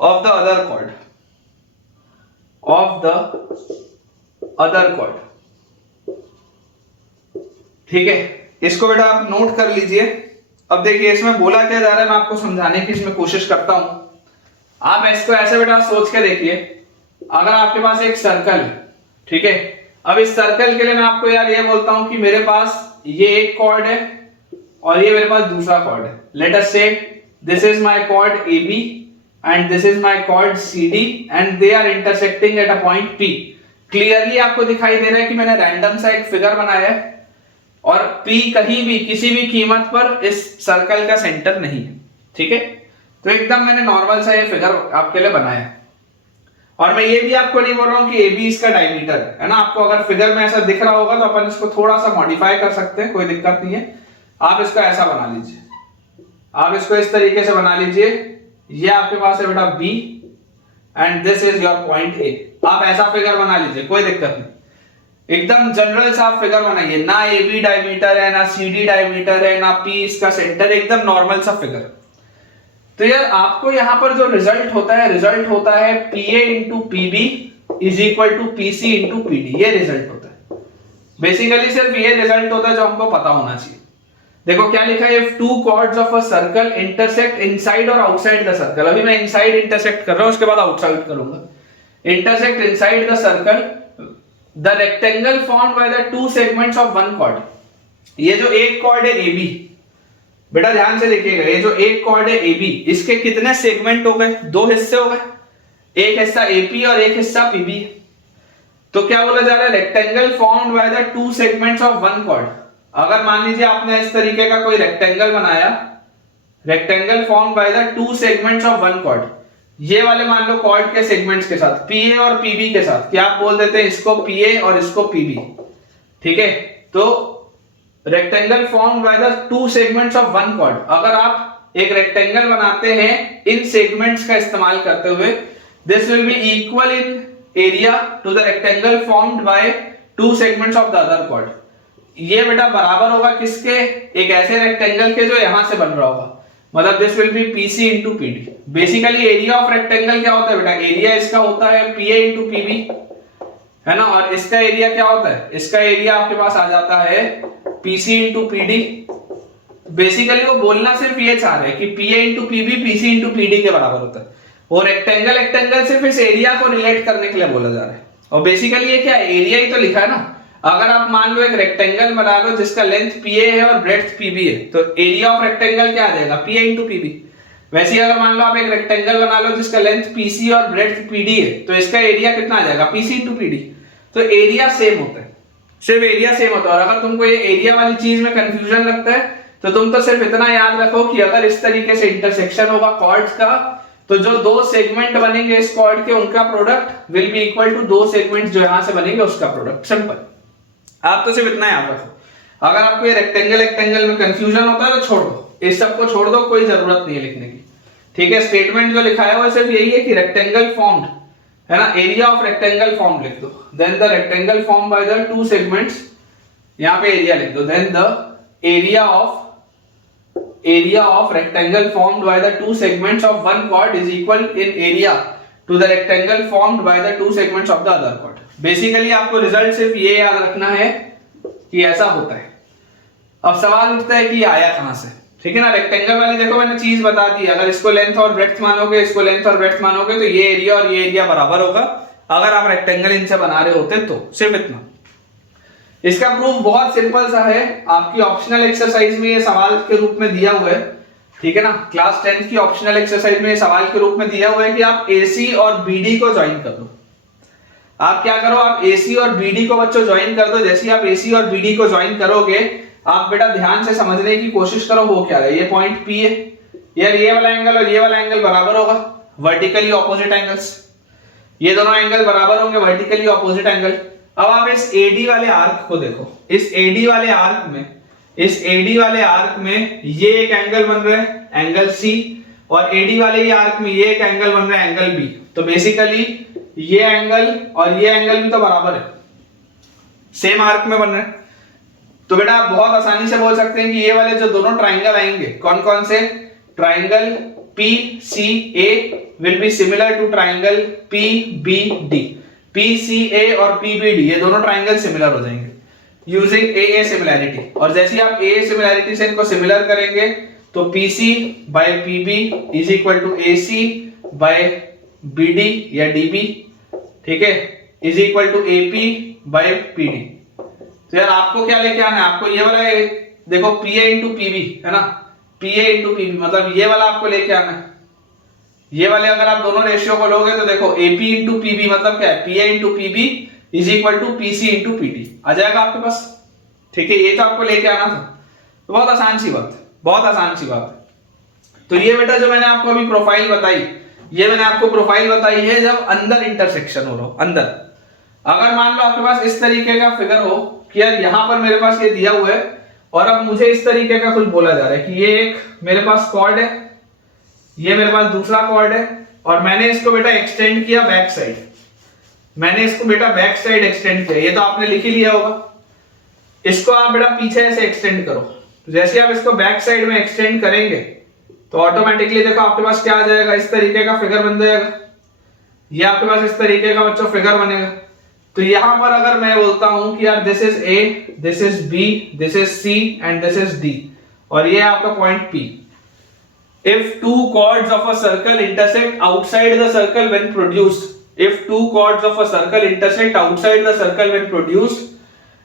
of the other chord, of the other chord। ठीक है, इसको बेटा आप note कर लीजिए। अब देखिए इसमें बोला क्या जा रहा है, मैं आपको समझाने की इसमें कोशिश करता हूं। आप इसको ऐसे बेटा सोच के देखिए, अगर आपके पास एक सर्कल है, ठीक है, अब इस सर्कल के लिए मैं आपको यार ये बोलता हूं कि मेरे पास ये एक कॉर्ड है और ये मेरे पास दूसरा कॉर्ड है। Let us say this is my chord AB and this is my chord CD and they are intersecting at a point P। Clearly आपको दिखाई दे रहा है कि मैंने रैंडम सा एक फिगर बनाया है और P कहीं भी किसी भी कीमत पर इस सर्कल का सेंटर नहीं है। ठीक है, तो एकदम मैंने नॉर्मल सा ये फिगर आपके लिए बनाया है और मैं ये भी आपको नहीं बोल रहा हूं कि AB इसका डायमीटर है ना। आपको अगर फिगर में ऐसा दिख रहा होगा तो अपन इसको थोड़ा सा मॉडिफाई कर सकते हैं, कोई दिक्कत नहीं है। आप इसको ऐसा बना लीजिए, आप इसको इस तरीके से बना लीजिए, ये आपके पास है बेटा B and this is your point A। आप ऐसा फिगर बना लीजिए, कोई दिक्कत नहीं, एकदम जनरल सा आप फिगर बनाइए, ना AB डायमीटर है, ना CD डायमीटर है, ना P इसका सेंटर, एकदम नॉर्मल सा फिगर। तो यार आपको यहां पर जो रिजल्ट होता है PA into PB is equal to PC into PD, ये रिजल्ट होता है। बेसिकली सिर्फ ये रिजल्ट होता है जो हमको पता होना चाहिए। देखो क्या लिखा है, if two chords of a circle intersect inside और आउटसाइड द सर्कल। अभी मैं इनसाइड इंटरसेक्ट कर रहा हूं, उसके बाद आउटसाइड करूंगा। Intersect inside the circle, the rectangle formed by the two segments of one chord। ये जो एक कॉर्ड है AB, बेटा ध्यान से देखिएगा, ये जो एक कॉर्ड है AB, इसके कितने सेगमेंट हो गए? दो हिस्से हो गए, एक हिस्सा AP और एक हिस्सा PB। तो क्या बोला जा रहा है, rectangle formed by the two segments of one chord. अगर मान लीजिए आपने इस तरीके का कोई रेक्टेंगल बनाया, rectangle formed by the two segments of one chord, ये वाले मान लो कॉर्ड के सेगमेंट्स के साथ, PA और PB के साथ, क्या आप बोल देते हैं इसको PA और इसको PB। ठीक है, तो rectangle formed by the two segments of one chord, अगर आप एक रेक्टेंगल बनाते हैं इन सेगमेंट्स का इस्तेमाल करते हुए, this will be equal in area to the rectangle formed by two segments of the other chord. ये बेटा बराबर होगा किसके, एक ऐसे रेक्टेंगल के जो यहां से बन रहा होगा, मतलब this will B PC into PD। Basically area of rectangle क्या होता है बेटा, एरिया इसका होता है PA इंटू PB, है ना, और इसका एरिया क्या होता है, इसका एरिया आपके पास आ जाता है PC इंटू PD बेसिकली वो बोलना सिर्फ ये चाह रहे हैं कि PA into PB PC into PD के बराबर होता है। वो रेक्टेंगल सिर्फ इस एरिया को रिलेट करने के लिए बोला जा रहा है। और बेसिकली ये क्या है, एरिया ही तो लिखा है ना। अगर आप मान लो एक रेक्टेंगल बना लो जिसका लेंथ पीए है और ब्रेड्थ पीबी है, तो एरिया ऑफ रेक्टेंगल क्या आ जाएगा, पीए इंटू पीबी। वैसे ही अगर मान लो आप एक रेक्टेंगल बना लो जिसका लेंथ पीसी और ब्रेड्थ पीडी है, तो इसका एरिया कितना आ जाएगा, पीसी इंटू पीडी। तो एरिया सेम होता है, सिर्फ एरिया सेम होता है। और अगर तुमको ये एरिया वाली चीज में कंफ्यूजन लगता है तो तुम तो सिर्फ इतना याद रखो कि अगर इस तरीके से इंटरसेक्शन होगा कॉर्ड्स का, तो जो दो सेगमेंट बनेंगे इस कॉर्ड के उनका product will be equal to दो सेगमेंट्स जो यहां से बनेंगे उसका प्रोडक्ट। सिंपल, आप तो सिर्फ इतना याद रखो। अगर आपको ये रेक्टेंगल में कंफ्यूजन होता है तो छोड़ दो, इस सब को छोड़ दो, कोई जरूरत नहीं है लिखने की। ठीक है, स्टेटमेंट जो लिखा है वो सिर्फ यही है कि रेक्टेंगल फॉर्म्ड है ना, एरिया ऑफ रेक्टेंगल फॉर्म लिख दो, then the rectangle form by the two segments, यहां पे एरिया लिख दो, then the area of rectangle formed by the two segments of one chord is equal in area to the rectangle formed by the two segments of the other chord। Basically आपको result सिर्फ ये याद रखना है कि ऐसा होता है। अब सवाल उठता है कि ये आया कहां से। ठीक है ना, रेक्टेंगल वाली देखो मैंने चीज बता दी, अगर इसको लेंथ और ब्रेड्थ मानोगे, इसको लेंथ और ब्रेड्थ मानोगे, तो ये एरिया और ये एरिया बराबर होगा अगर आप रेक्टेंगल इनसे बना रहे होते तो। सिर्फ इतना। इसका प्रूफ बहुत सिंपल सा है, आपकी ऑप्शनल एक्सरसाइज में ये सवाल के रूप में दिया हुआ है। ठीक है ना, क्लास 10 की ऑप्शनल एक्सरसाइज में ये सवाल के रूप में दिया हुआ है कि आप AC और BD को ज्वाइन कर दो। आप क्या करो, आप AC और BD को बच्चों ज्वाइन कर दो। जैसे आप AC और BD को ज्वाइन करोगे, आप बेटा ध्यान से समझने की कोशिश करो हो क्या है। ये पॉइंट P है यार, ये वाला एंगल और ये वाला एंगल बराबर होगा, वर्टिकली ऑपोजिट एंगल्स। ये दोनों एंगल बराबर होंगे, वर्टिकली ऑपोजिट एंगल। अब आप इस AD वाले आर्क को देखो, इस AD वाले आर्क में ये एक एंगल बन रहा है एंगल C, और AD वाले ही आर्क में ये एक एंगल बन रहा है एंगल B। तो बेसिकली ये एंगल और ये एंगल भी तो बराबर है, सेम आर्क में बन रहे हैं। तो बेटा आप बहुत आसानी से बोल सकते हैं कि ये वाले जो दोनों ट्राइंगल आएंगे, कौन कौन से, triangle PCA will be similar to triangle PBD। PCA और PBD ये दोनों ट्राइंगल सिमिलर हो जाएंगे यूजिंग AA सिमिलैरिटी। और जैसे आप AA सिमिलैरिटी से इनको सिमिलर करेंगे तो PC by PB is equal to AC by BD या DB, ठीक है, is equal to AP by PD। तो यार आपको क्या लेके आना है, आपको ये वाला देखो PA इंटू PB है ना, PA इंटू PB मतलब ये वाला आपको लेके आना है। ये वाले अगर आप दोनों रेशियो को लोगे तो देखो AP इंटू PB मतलब क्या है, PA into PB is equal to PC into PD आ जाएगा आपके पास। ठीक है, ये तो आपको लेके आना था। तो बहुत आसान सी बात, बहुत आसान सी बात। तो ये बेटा जो मैंने आपको अभी प्रोफाइल बताई, ये मैंने आपको प्रोफाइल बताई है जब अंदर इंटरसेक्शन हो रहा हो। अंदर अगर मान लो आपके पास इस तरीके का फिगर हो कि यार यहां पर मेरे पास ये दिया हुआ है और अब मुझे इस तरीके का कुछ बोला जा रहा है कि ये एक मेरे पास कॉर्ड है, ये मेरे पास दूसरा कॉर्ड है, और मैंने इसको बेटा एक्सटेंड किया बैक साइड, मैंने इसको बेटा बैक साइड एक्सटेंड किया। ये तो आपने लिख ही लिया होगा। इसको आप बेटा पीछे ऐसे एक्सटेंड करो। तो जैसे आप इसको बैक साइड में एक्सटेंड करेंगे तो ऑटोमेटिकली देखो आपके पास क्या आ जाएगा, इस तरीके का फिगर बन जाएगा। ये आपके पास इस तरीके का बच्चों फिगर बनेगा। तो यहां पर अगर मैं बोलता हूं कि यार this is A, this is B, this is C and this is D, और ये आपका point P। If two chords of a circle intersect outside the circle when produced, if two chords of a circle intersect outside the circle when produced,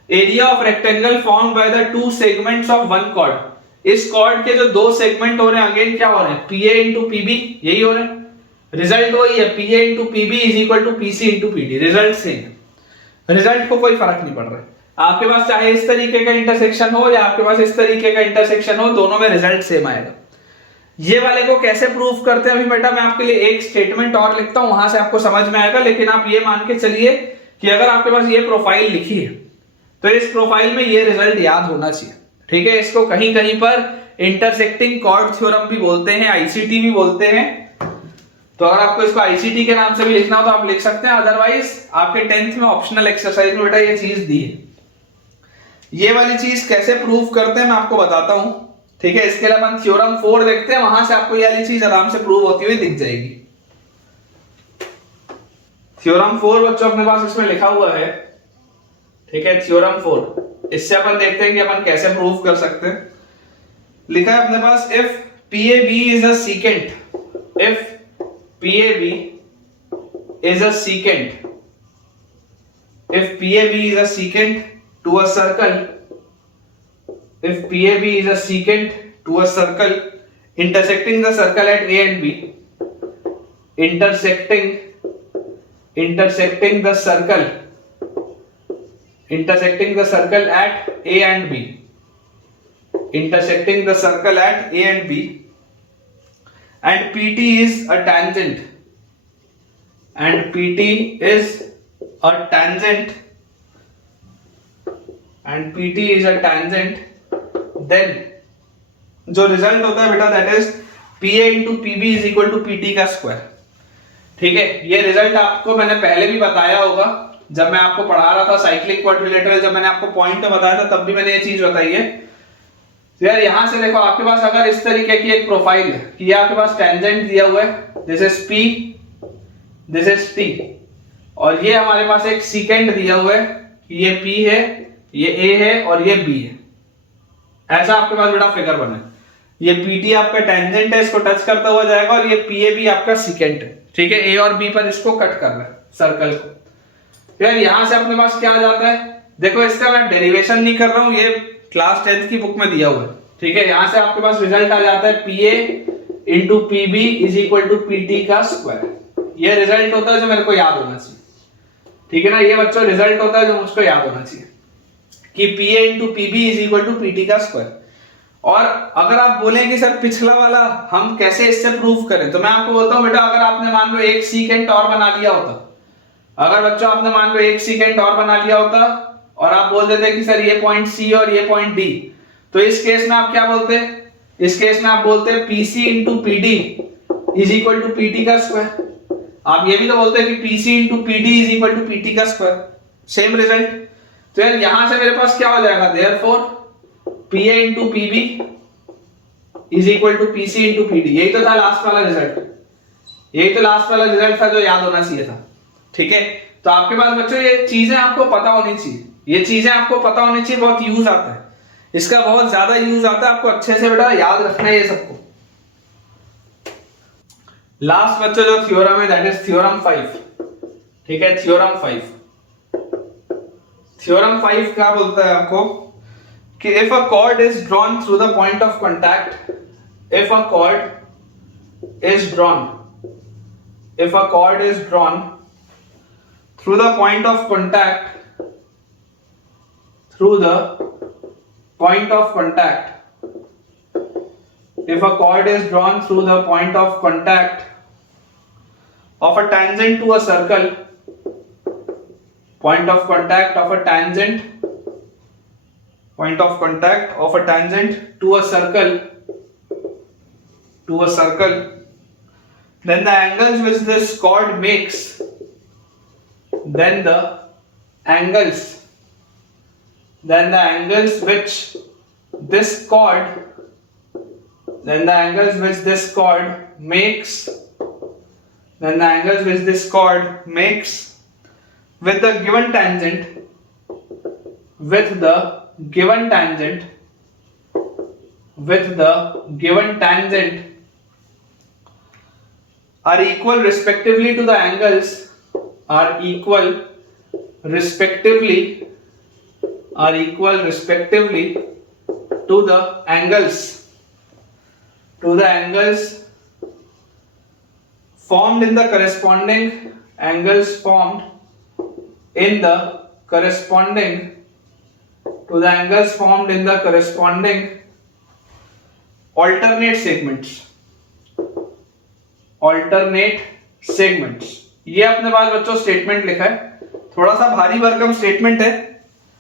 area of rectangle formed by the two segments of one chord, इस chord के जो दो segment हो रहे हैं again क्या हो रहे हैं, PA into PB, यही हो रहे हैं। रिजल्ट वही है, PA into PB is equal to PC into PD, result same है। रिजल्ट को कोई फर्क नहीं पड़ रहा है। आपके पास चाहे इस तरीके का इंटरसेक्शन हो या आपके पास इस तरीके का इंटरसेक्शन हो, दोनों में रिजल्ट सेम आएगा। ये वाले को कैसे प्रूफ करते हैं अभी बेटा मैं आपके लिए एक स्टेटमेंट और लिखता हूं, वहां से आपको समझ में आएगा। लेकिन आप ये मान के चलिए कि अगर आपके पास ये प्रोफाइल लिखी है तो इस प्रोफाइल में ये रिजल्ट याद होना चाहिए। ठीक है, इसको कहीं कहीं पर इंटरसेक्टिंग कॉर्ड थ्योरम भी बोलते हैं, ICT भी बोलते हैं। तो अगर आपको इसको ICT के नाम से भी लिखना हो तो आप लिख सकते हैं, अदरवाइज आपके 10th में ऑप्शनल एक्सरसाइज में बेटा ये चीज दी है। ये वाली चीज कैसे प्रूफ करते हैं मैं आपको बताता हूं। ठीक है, इसके लिए अपन थ्योरम 4 देखते हैं, वहां से आपको ये वाली चीज आराम से प्रूव होती हुई दिख जाएगी। थ्योरम 4 बच्चों अपने पास इसमें लिखा हुआ है। ठीक है, थ्योरम 4, इससे अपन देखते हैं कि अपन कैसे प्रूव कर सकते हैं। लिखा है अपने पास if PAB is a secant, if PAB is a secant, if PAB is a secant to a circle, if PAB is a secant to a circle intersecting the circle at A and B, intersecting the circle at A and B, intersecting the circle at A and B, and PT is a tangent, and PT is a tangent, and PT is a tangent, then जो रिजल्ट होता है बेटा that is PA into PB is equal to PT का square. ठीक है, ये result आपको मैंने पहले भी बताया होगा जब मैं आपको पढ़ा रहा था साइक्लिक क्वाड्रिलेटरल, जब मैंने आपको पॉइंट बताया था तब भी मैंने ये चीज बताई है। तो यार यहां से देखो आपके पास अगर इस तरीके की एक प्रोफाइल है कि आपके पास टेंजेंट दिया हुआ है, this is P, this is T, और ये हमारे पास एक सीकेंट दिया हुआ है कि ये P है, ये A है और ये B है। ऐसा आपके पास बेटा फिगर बना है। ये PT आपका टेंजेंट है, इसको टच करता हुआ जाएगा, और ये PAB आपका सीकेंट है। ठीक है, A और B पर इसको कट कर रहा है सर्कल को। यार यहां से अपने पास क्या आ जाता है, देखो इसका मैं डेरिवेशन नहीं कर रहा हूं, ये क्लास 10th की बुक में दिया हुआ है। ठीक है, यहां से आपके पास रिजल्ट आ जाता है PA into PB is equal to PT का स्क्वायर। ये रिजल्ट होता है जो मेरे को याद होना चाहिए। ठीक है ना, ये बच्चों रिजल्ट होता है जो मुझको याद होना चाहिए कि PA into PB is equal to PT का स्क्वायर। और अगर आप बोलें कि सर पिछला वाला हम कैसे इससे प्रूव करें, तो मैं आपको बोलता हूं बेटा, अगर आपने मान लो एक सीकेंट और बना लिया होता, अगर बच्चों आपने मान लो एक सीकेंट और बना लिया होता और आप बोल देते कि सर ये पॉइंट C और ये पॉइंट D, तो इस केस में आप क्या बोलते, इस केस में आप बोलते PC into PD is equal to PT का स्क्वायर। आप ये भी तो बोलते हैं कि PC into PD is equal to PT का स्क्वायर, सेम रिजल्ट। तो यार यहां से मेरे पास क्या हो जाएगा, therefore PA into PB is equal to PC into PD। यही तो था लास्ट वाला रिजल्ट, यही तो लास्ट वाला रिजल्ट था जो याद होना चाहिए था। ठीक है, तो आपके पास बच्चों ये चीजें आपको पता होनी चाहिए, ये चीजें आपको पता होनी चाहिए, बहुत यूज आता है, इसका बहुत ज्यादा यूज आता है, आपको अच्छे से बेटा याद रखना है ये सबको। लास्ट बच्चों जो थ्योरम है दैट इज थ्योरम 5। ठीक है, थ्योरम 5, थ्योरम 5 क्या बोलता है आपको कि if a chord is drawn through the point of contact, if a chord is drawn, if a cord is drawn through the point of contact, through the point of contact, if a cord is drawn through the point of contact of a tangent to a circle, point of contact of a tangent, point of contact of a tangent to a circle, to a circle, then the angles which this chord makes, then the angles which this chord, then the angles which this chord makes, then the angles which this chord makes with the given tangent, with the given tangent, with the given tangent are equal respectively to the angles, are equal respectively, are equal respectively to the angles, to the angles formed in the corresponding, angles formed in the corresponding, to the angles formed in the corresponding alternate segments, alternate segments। ये अपने पास बच्चों statement लिखा है, थोड़ा सा भारी भरकम statement है।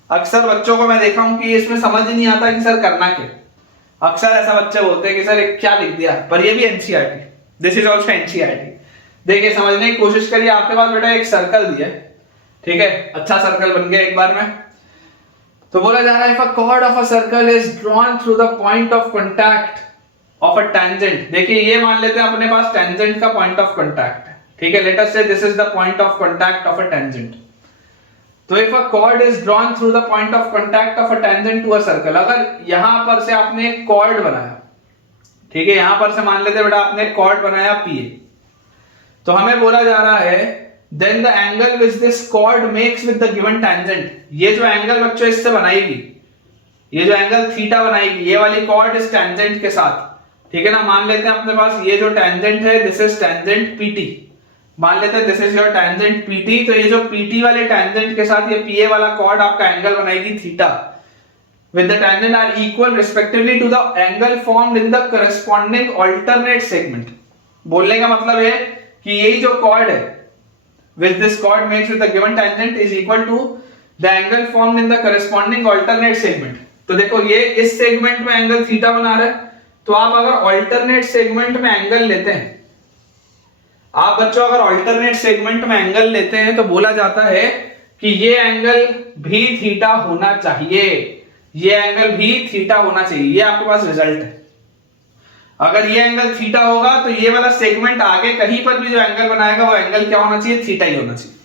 अक्सर बच्चों को मैं देखा हूं कि इसमें समझ ही नहीं आता कि सर करना क्या। अक्सर ऐसा बच्चे बोलते हैं कि सर क्या लिख दिया, पर ये भी NCERT, this is also NCERT. देखिए समझने की कोशिश करिए, आपके पास बेटा एक सर्कल दिया है, ठीक है, अच्छा सर्कल बन गया एक बार में। तो बोला जा रहा है if a chord of a circle is drawn through the point of contact of a tangent. देखिए ये मान लेते हैं अपने पास टेंजेंट का पॉइंट ऑफ कांटेक्ट है, ठीक है, let us say this is the point of contact of a tangent. तो if a chord is drawn through the point of contact of a tangent to a circle, अगर यहां पर से आपने एक कॉर्ड बनाया, ठीक है, यहां पर से मान लेते बेटा आपने एक कॉर्ड बनाया PA, तो हमें बोला जा रहा है then the angle which this chord makes with the given tangent, ये जो एंगल बच्चों इससे बनाएगी, ये जो एंगल थीटा बनाएगी, ये वाली कॉर्ड इस टेंजेंट के साथ, ठीक है ना, मान लेते हैं अपने पास ये जो टेंजेंट है दिस इज टेंजेंट PT, मान लेते हैं this is your tangent PT, तो ये जो PT वाले टेंजेंट के साथ ये PA वाला कॉर्ड आपका एंगल बनाएगी theta, with the tangent are equal respectively to the angle formed in the corresponding alternate segment। बोलने का मतलब है कि यही जो कॉर्ड है with this chord makes with the given tangent is equal to the angle formed in the corresponding alternate segment। तो देखो ये इस सेगमेंट में एंगल थीटा बना रहा है, तो आप अगर अल्टरनेट सेगमेंट में एंगल लेते हैं, आप बच्चों अगर अल्टरनेट सेगमेंट में एंगल लेते हैं तो बोला जाता है कि ये एंगल भी थीटा होना चाहिए, ये एंगल भी थीटा होना चाहिए, ये आपके पास रिजल्ट है। अगर ये एंगल थीटा होगा तो ये वाला सेगमेंट आगे कहीं पर भी जो एंगल बनाएगा वो एंगल क्या होना चाहिए, थीटा ही होना चाहिए।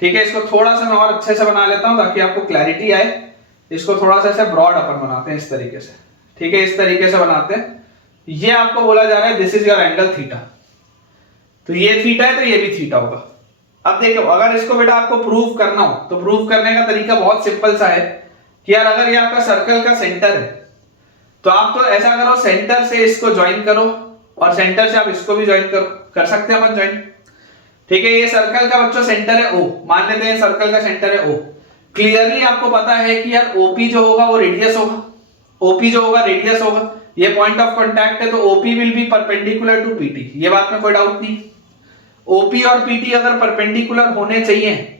ठीक है, इसको थोड़ा सा मैं और अच्छे से बना लेता हूं ताकि आपको क्लैरिटी आए। इसको थोड़ा सा ऐसे ब्रॉड अपन बनाते हैं इस तरीके से, ठीक है, इस तरीके से बनाते हैं। ये आपको बोला जा रहा है this is your angle theta, तो ये थीटा है तो ये भी थीटा होगा। अब देखो अगर इसको बेटा आपको प्रूव करना हो तो प्रूव करने का तरीका बहुत सिंपल सा है कि यार अगर ये आपका सर्कल का सेंटर है तो आप तो ऐसा करो, सेंटर से इसको ज्वाइन करो और सेंटर से आप इसको भी ज्वाइन करो, कर सकते हैं अपन ज्वाइन। ठीक है, ये सर्कल का बच्चों सेंटर है O, मान लेते हैं सर्कल का सेंटर है O। क्लियरली आपको पता है कि यार OP जो होगा वो रेडियस होगा, OP जो होगा रेडियस होगा, ये पॉइंट ऑफ कांटेक्ट है तो OP will be perpendicular to PT, ये बात में कोई डाउट नहीं। OP और PT अगर परपेंडिकुलर होने चाहिए,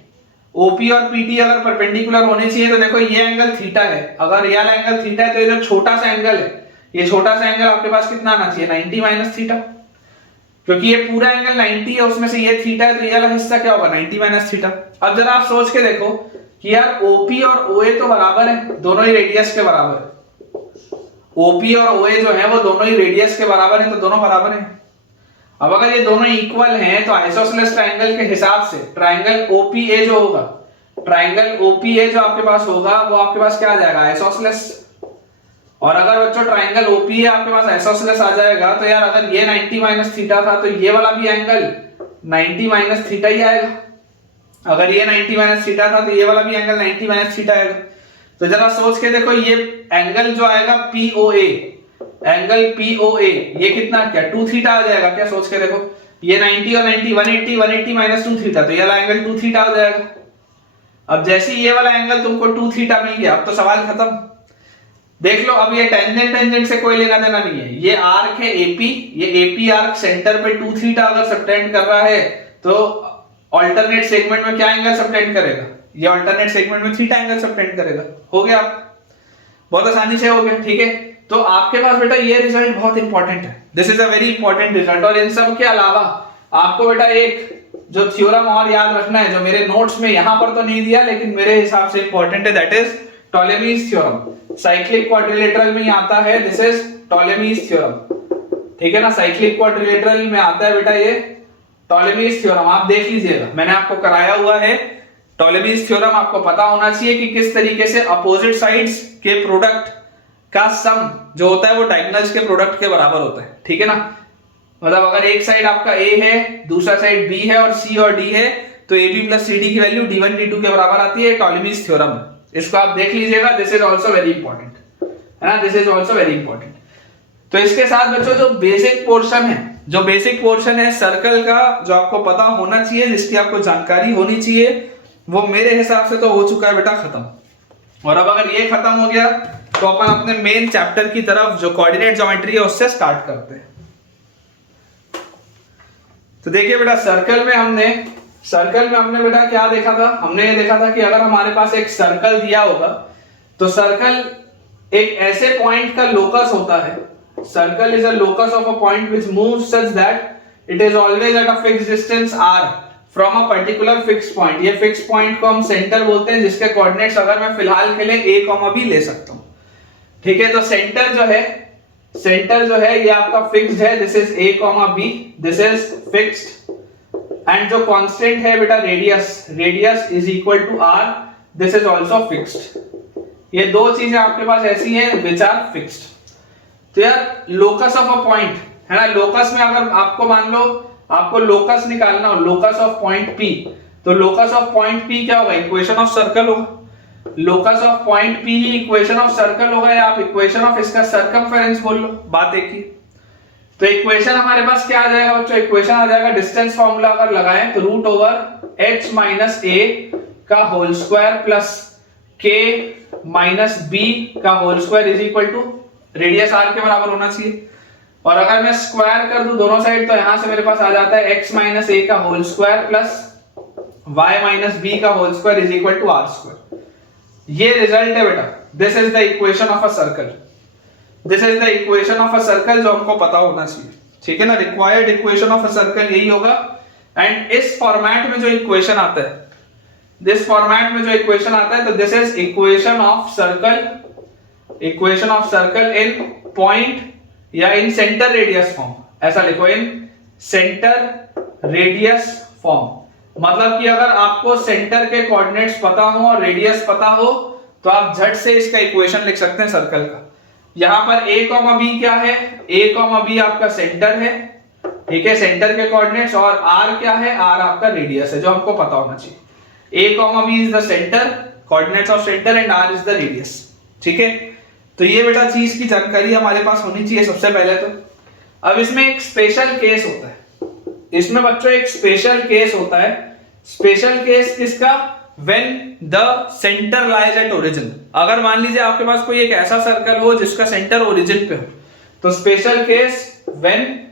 OP और PT अगर परपेंडिकुलर होने चाहिए तो देखो ये एंगल थीटा है, अगर ये वाला एंगल थीटा है तो ये जो छोटा सा एंगल है, ये छोटा सा एंगल आपके पास कितना आना चाहिए, 90 माइनस थीटा, क्योंकि ये पूरा एंगल 90 है, उसमें से ये थीटा है तो ये वाला हिस्सा क्या होगा, 90 माइनस थीटा। अब जरा आप सोच के देखो कि यार OP और OA तो बराबर है, दोनों ही रेडियस के बराबर है। OP और OA जो है वो दोनों ही रेडियस के बराबर है, तो दोनों बराबर है। अब अगर ये दोनों इक्वल हैं तो आइसोसेलेस ट्रायंगल के हिसाब से ट्रायंगल OPA जो होगा, ट्रायंगल OPA जो आपके पास होगा वो आपके पास क्या आ जाएगा, आइसोसेलेस। और अगर बच्चों ट्रायंगल OPA आपके पास आइसोसेलेस आ जाएगा तो यार अगर ये 90 माइनस थीटा था तो ये वाला भी एंगल 90 माइनस थीटा ही आएगा। अगर ये 90 माइनस थीटा था तो ये वाला भी एंगल 90 माइनस थीटा आएगा। तो जरा सोच के देखो ये एंगल जो आएगा POA, एंगल POA ये कितना, क्या 2 थीटा आ जाएगा क्या, सोच के देखो ये 90 और 90 180 माइनस 2 थीटा, तो ये वाला एंगल 2 थीटा आ जाएगा। अब जैसे ये वाला एंगल तुमको 2 थीटा मिल गया, अब तो सवाल खत्म। देख लो अब ये टेंजेंट टेंजेंट से कोई लेना देना नहीं है, ये आर्क है AP, ये AP आर्क सेंटर पे 2 थीटा अगर सबटेंड कर रहा है तो अल्टरनेट सेगमेंट में क्या एंगल सबटेंड करेगा, ये अल्टरनेट सेगमेंट में थीटा एंगल सबटेंड करेगा। हो गया, बहुत आसानी से हो गया। ठीक है, तो आपके पास बेटा ये रिजल्ट बहुत इंपॉर्टेंट है, this is a very important result. और इन सब के अलावा आपको बेटा एक जो थ्योरम और याद रखना है, जो मेरे नोट्स में यहां पर तो नहीं दिया लेकिन मेरे हिसाब से इंपॉर्टेंट है, that is Ptolemy's theorem. Cyclic quadrilateral में आता है, दिस इज टॉलेमीज थ्योरम। ठीक है ना, साइक्लिक क्वाड्रिलेटरल में आता है बेटा ये टॉलेमीज थ्योरम, आप देख लीजिएगा, मैंने आपको कराया हुआ है। टॉलेमीज थ्योरम आपको पता होना चाहिए कि किस तरीके से अपोजिट साइड्स के प्रोडक्ट का सम जो होता है वो डायगोनल्स के प्रोडक्ट के बराबर होता है। ठीक है ना, मतलब अगर एक साइड आपका A है, दूसरा साइड B है और C और D है तो AB प्लस CD की वैल्यू D1 D2 के बराबर आती है, टॉलेमीज थ्योरम। इसको आप देख लीजिएगा, this is also very important, है ना, this is also very important. तो इसके साथ बच्चों जो बेसिक पोर्शन है, जो बेसिक पोर्शन है सर्कल का, जो आपको पता होना चाहिए, जिसकी आपको जानकारी होनी चाहिए, वो मेरे हिसाब से तो हो चुका है बेटा खत्म। और अब अगर ये खत्म हो गया तो अपन अपने मेन चैप्टर की तरफ जो कोऑर्डिनेट ज्योमेट्री है उससे स्टार्ट करते हैं। तो देखिए बेटा सर्कल में हमने बेटा क्या देखा था, हमने ये देखा था कि अगर हमारे पास एक सर्कल दिया होगा तो सर्कल एक ऐसे पॉइंट का लोकस होता है, circle is a locus of a point which moves such that it is always at a fixed distance r from a particular fixed point. ये फिक्स्ड पॉइंट को हम सेंटर बोलते हैं, जिसके कोऑर्डिनेट्स अगर मैं फिलहाल के लिए a, b ले सकता हूं। ठीक है, तो सेंटर जो है ये आपका फिक्स्ड है, this is a, b, this is fixed. And जो कांस्टेंट है बेटा radius is equal to r, this is also fixed. ये दो चीजें आपके पास ऐसी हैं विच आर फिक्स्ड। तो यार लोकस ऑफ अ पॉइंट है ना, लोकस में अगर आपको मान लो आपको लोकस निकालना हो, लोकस ऑफ पॉइंट P, तो लोकस ऑफ पॉइंट P क्या होगा, इक्वेशन ऑफ सर्कल होगा। Locus of point P he equation of circle होगा, या आप इक्वेशन ऑफ इसका सर्कमफेरेंस बोल लो, बात एक ही। तो इक्वेशन हमारे पास क्या आ जाएगा बच्चों, इक्वेशन आ जाएगा डिस्टेंस फॉर्मूला अगर लगाएं तो root over h minus a का whole square plus k minus b का whole square is equal to radius r के बराबर होना चाहिए। और अगर मैं स्क्वायर कर दूं दोनों साइड तो यहां से मेरे पास आ जाता है x माइनस a का whole square plus y minus b का whole square is equal to r square. ये रिजल्ट है बेटा, this is the equation of a circle, this is the equation of a circle जो हमको पता होना चाहिए, ठीक है ना। Required equation of a circle यही होगा। एंड इस फॉर्मेट में जो इक्वेशन आता है, दिस फॉर्मेट में जो इक्वेशन आता है, तो this is equation of circle, equation of circle in point या इन सेंटर रेडियस फॉर्म, ऐसा लिखो, इन सेंटर रेडियस फॉर्म। मतलब कि अगर आपको सेंटर के कोऑर्डिनेट्स पता हो और रेडियस पता हो तो आप झट से इसका इक्वेशन लिख सकते हैं सर्कल का। यहां पर a, b क्या है, a, b आपका सेंटर है, ठीक है, सेंटर के कोऑर्डिनेट्स, और r क्या है, r आपका रेडियस है, जो हमको पता होना चाहिए। a, b is the centre, coordinates of centre, and r is the radius, ठीक है। तो ये बेटा चीज की जानकारी हमारे पास होनी चाहिए सबसे पहले तो। अब इसमें एक स्पेशल केस होता है, इसमें बच्चों एक स्पेशल केस होता है। स्पेशल केस किसका, when the centre lies at origin. अगर मान लीजिए आपके पास कोई एक ऐसा सर्कल हो जिसका सेंटर ओरिजिन पे हो, तो special case when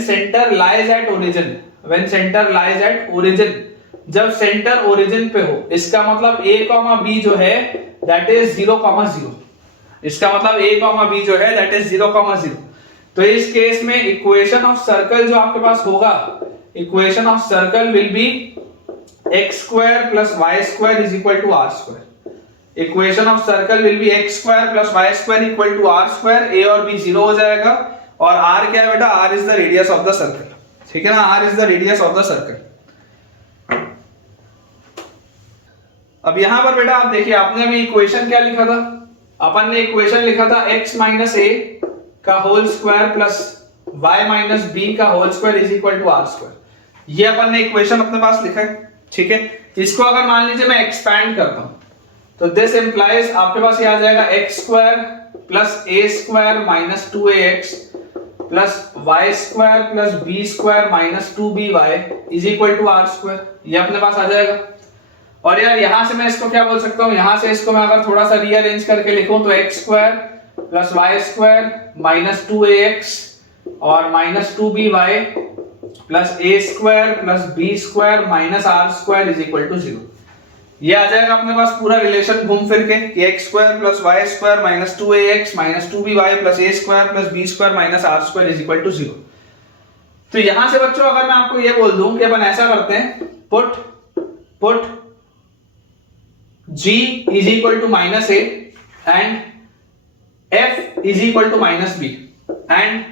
centre lies at origin, when centre lies at origin, जब सेंटर ओरिजिन पे हो, इसका मतलब a, b जो है दैट इज 0,0, इसका मतलब a, b जो है दैट इज 0,0। तो इस केस में इक्वेशन ऑफ सर्कल जो आपके पास होगा, equation of circle will be x square plus y square is equal to r square. Equation of circle will be x square plus y square equal to r square. a और b 0 हो जाएगा, और r क्या है बेटा, r is the radius of the circle, ठीक है ना, r is the radius of the circle. अब यहां पर बेटा आप देखिए, आपने अभी इक्वेशन क्या लिखा था, अपन ने इक्वेशन लिखा था x माइनस a का whole square plus y minus b का whole square is equal to r square. ये अपन ने इक्वेशन अपने पास लिखा है, ठीक है। इसको अगर मान लीजिए मैं एक्सपैंड करता हूं, तो दिस इंप्लाइज आपके पास ये आ जाएगा x square plus a square minus 2ax plus y square plus b square minus 2by is equal to r square. ये अपने पास आ जाएगा। और यार यहां से मैं इसको क्या बोल सकता हूं, यहां से इसको मैं अगर थोड़ा सा रीअरेंज करके लिखूं तो x square plus y square minus 2ax और minus 2by plus a square plus b square minus r square is equal to 0। ये आ जाएगा अपने पास पूरा रिलेशन घूम फिर के कि x square plus y square minus 2ax minus 2by plus a square plus b square minus r square is equal to 0। तो यहां से बच्चों अगर मैं आपको ये बोल दूं कि अपन ऐसा करते हैं, put g is equal to minus a and f is equal to minus b and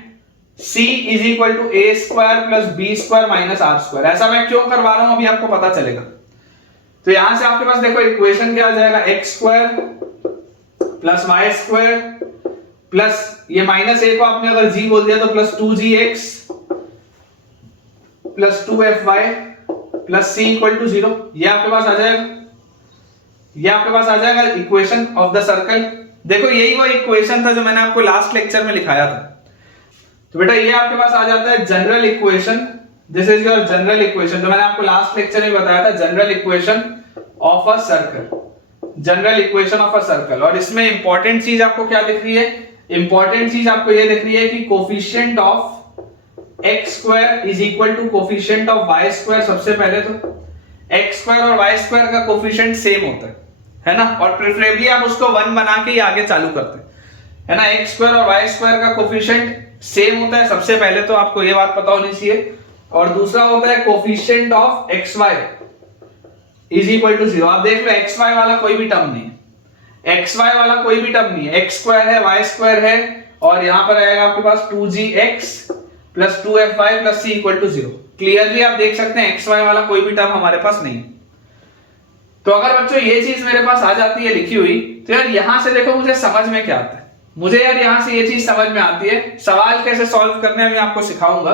c is equal to a square plus b square minus r square। ऐसा मैं क्यों करवा रहा हूं अभी आपको पता चलेगा। तो यहां से आपके पास देखो इक्वेशन क्या आ जाएगा, x square plus y square plus ये माइनस a को आपने अगर g बोल दिया तो plus 2gx plus 2fy plus c equal to 0। ये आपके पास आ जाएगा, ये आपके पास आ जाएगा इक्वेशन ऑफ द सर्कल। देखो यही वो इक्वेशन था जो मैंने आपको लास्ट लेक्चर में लिखाया था। तो बेटा ये आपके पास आ जाता है general equation, this is your general equation, जो मैंने आपको लास्ट लेक्चर में बताया था, general equation of a circle, general equation of a circle. और इसमें इंपॉर्टेंट चीज आपको क्या दिख रही है, इंपॉर्टेंट चीज आपको ये दिख रही है कि coefficient of x square is equal to coefficient of y square. सबसे पहले तो x स्क्वायर और y स्क्वायर का कोफिशिएंट सेम होता है ना, और प्रेफरेबली आप उसको 1 बना के ही आगे चालू करते हैं ना। x स्क्वायर और y स्क्वायर का कोफिशिएंट सेम होता है, सबसे पहले तो आपको ये बात पता होनी चाहिए। और दूसरा होता है coefficient of xy is equal to 0। आप देख लो xy वाला कोई भी टर्म नहीं है, xy वाला कोई भी टर्म नहीं है, x स्क्वायर है, y स्क्वायर है, और यहां पर आएगा आपके पास 2gx plus 2fy plus c equal to 0। Clearly आप देख सकते हैं xy वाला कोई भी टर्म हमारे पास नहीं है। तो अगर बच्चों ये चीज मेरे पास आ जाती है लिखी हुई, तो यार यहां से देखो मुझे समझ में क्या आता है, मुझे यार यहां से ये चीज समझ में आती है। सवाल कैसे सॉल्व करने हैं मैं आपको सिखाऊंगा।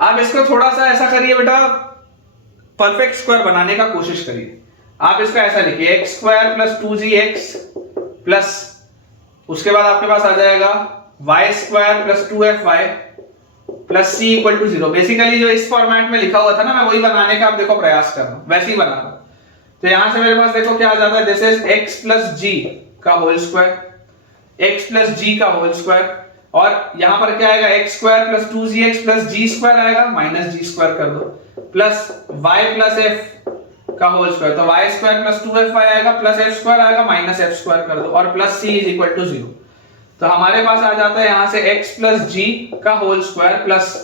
आप इसको थोड़ा सा ऐसा करिए बेटा, परफेक्ट स्क्वायर बनाने का कोशिश करिए। आप इसको ऐसा लिखिए, x square plus 2gx plus उसके बाद आपके पास आ जाएगा y square plus 2fy plus c equal to 0। Basically जो इस फॉर्मेट में लिखा हुआ था ना, मैं वही बनाने का आप देखो प्रयास कर रहा हूं, वैसे ही बना रहा हूं। तो यहां से मेरे पास देखो क्या आ जाता है, this is x plus g का whole square, x plus g का होल स्क्वायर, और यहां पर क्या आएगा, x square plus 2gx plus g square आएगा, माइनस g स्क्वायर कर दो, प्लस y प्लस f का होल स्क्वायर, तो y स्क्वायर प्लस 2fy आएगा, प्लस f स्क्वायर आएगा, माइनस f स्क्वायर कर दो, और plus c is equal to 0। तो हमारे पास आ जाता है यहां से x प्लस g का whole square plus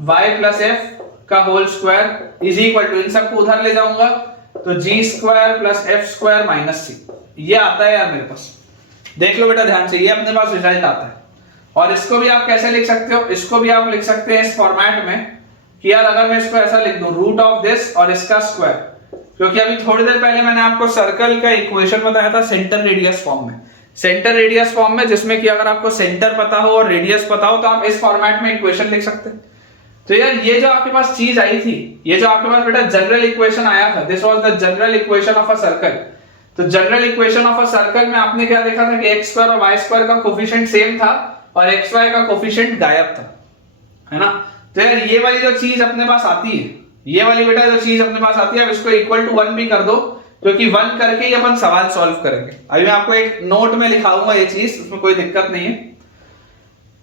y plus f का whole square is equal to, इन सबको उधर ले जाऊंगा तो g square plus f square minus c, ये आता है यार मेरे पास। देख लो बेटा ध्यान से, ये अपने पास रिजल्ट आता है। और इसको भी आप कैसे लिख सकते हो, इसको भी आप लिख सकते हैं इस फॉर्मेट में कि यार अगर मैं इसको ऐसा लिख दूं, रूट ऑफ दिस और इसका स्क्वायर, क्योंकि अभी थोड़ी देर पहले मैंने आपको सर्कल का इक्वेशन बताया था सेंटर रेडियस फॉर्म में, सेंटर रेडियस फॉर्म में, जिसमें कि अगर आपको सेंटर पता हो और रेडियस पता हो तो आप इस फॉर्मेट में इक्वेशन लिख सकते हैं। तो यार ये जो आपके पास चीज आई थी, ये जो आपके पास बेटा जनरल इक्वेशन आया था, this was the general equation of a circle. तो general equation of a circle में आपने क्या देखा था कि x स्क्वायर और y स्क्वायर का कोफिशिएंट सेम था और xy का कोफिशिएंट गायब था, है ना। तो यार ये वाली जो चीज अपने पास आती है, ये वाली बेटा जो चीज अपने पास आती है, अब इसको इक्वल टू 1 भी कर दो, क्योंकि 1 करके ही अपन सवाल सॉल्व करेंगे। अभी मैं आपको एक नोट में लिखाऊंगा ये चीज, उसमें कोई दिक्कत नहीं है।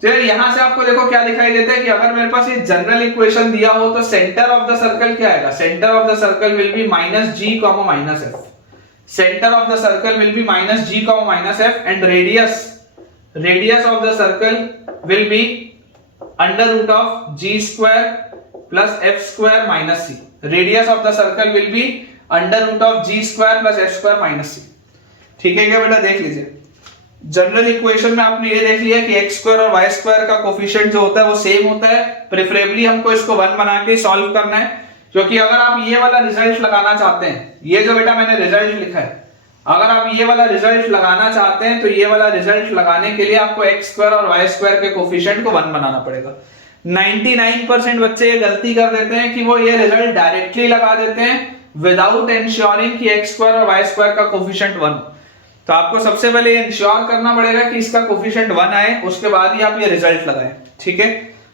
तो यार यहां से आपको देखो क्या दिखाई देता है कि अगर मेरे पास ये जनरल इक्वेशन दिया हो तो सेंटर ऑफ द सर्कल क्या आएगा, centre of the circle will be minus g comma minus f, centre of the circle will be minus g comma minus f, and radius of the circle will be under root of g square plus f square minus c, radius of the circle will be under root of g square plus f square minus c। ठीक है क्या बेटा, देख लीजिए general equation में आपने ये देख लिया कि x स्क्वायर और y स्क्वायर का कोफिशिएंट जो होता है वो सेम होता है। प्रेफरेबली हमको इसको 1 बना के सॉल्व करना है, क्योंकि अगर आप ये वाला रिजल्ट लगाना चाहते हैं, ये जो बेटा मैंने रिजल्ट लिखा है, अगर आप ये वाला रिजल्ट लगाना चाहते हैं तो ये वाला रिजल्ट लगाने के लिए आपको x स्क्वायर और y स्क्वायर के कोफिशिएंट को 1 बनाना पड़ेगा। 99% बच्चे ये गलती कर देते हैं कि वो ये रिजल्ट डायरेक्टली लगा देते हैं विदाउट इंश्योरिंग कि x स्क्वायर और y स्क्वायर का कोफिशिएंट 1। तो आपको सबसे पहले इंश्योर करना पड़ेगा कि इसका कोफिशिएंट 1 आए, उसके बाद ही आप ये रिजल्ट लगाएं। ठीक है,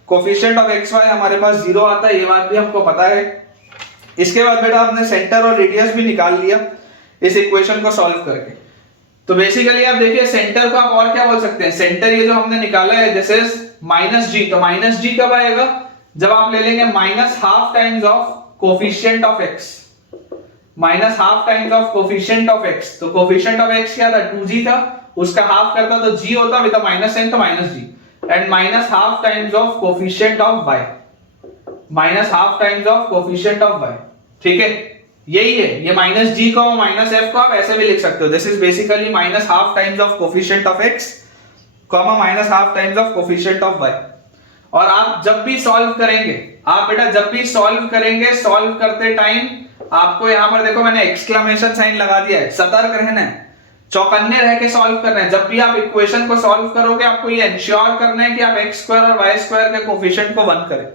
कोफिशिएंट ऑफ xy हमारे पास 0 आता है, ये बात भी हमको पता है। इसके बाद बेटा हमने सेंटर और रेडियस भी निकाल लिया इस इक्वेशन को सॉल्व करके। तो बेसिकली आप देखिए सेंटर को आप और क्या बोल सकते हैं, सेंटर ये जो हमने निकाला है दिस इज माइनस g, तो माइनस g कब आएगा, जब आप ले लेंगे minus half times of coefficient of x, minus half times of coefficient of x। तो कोफिशिएंट ऑफ x क्या था, 2g था, उसका हाफ करता तो g होता, विद माइनस साइन तो minus g, and minus half times of coefficient of y, minus half times of coefficient of y। ठीक है, यही है, ये माइनस g को माइनस f को आप ऐसे भी लिख सकते हो, this is basically minus half times of coefficient of x comma minus half times of coefficient of y। और आप जब भी सॉल्व करेंगे, आप बेटा जब भी सॉल्व करेंगे, सॉल्व करते टाइम आपको यहां पर देखो मैंने एक्सक्लेमेशन साइन लगा दिया है, सतर्क रहना है, चौकन्ने रह के सॉल्व करना है। जब भी आप इक्वेशन को सॉल्व करोगे आपको ये इंश्योर करना है कि आप x स्क्वायर और y स्क्वायर के कोफिशिएंट को 1 करें,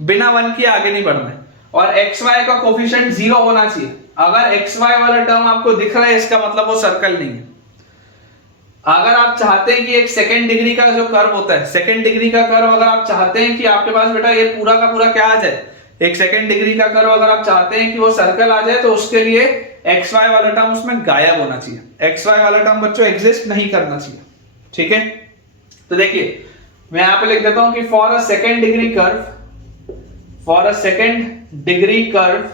बिना 1 के आगे नहीं बढ़ना है। और xy का कोफिशिएंट 0 होना चाहिए। अगर xy वाला टर्म आपको दिख रहा है इसका मतलब वो सर्कल नहीं है। अगर आप चाहते हैं कि एक सेकंड डिग्री का जो कर्व होता है, सेकंड डिग्री का कर्व अगर आप चाहते हैं कि आपके पास बेटा ये पूरा का पूरा क्या आ जाए, एक सेकंड डिग्री का कर्व अगर आप चाहते हैं कि वो सर्कल आ जाए, तो उसके लिए xy वाला टर्म उसमें गायब होना चाहिए, xy वाला टर्म बच्चों एग्जिस्ट नहीं करना चाहिए। ठीक है, तो देखिए मैं यहां पे लिख देता हूं कि for a second degree curve, for a second degree curve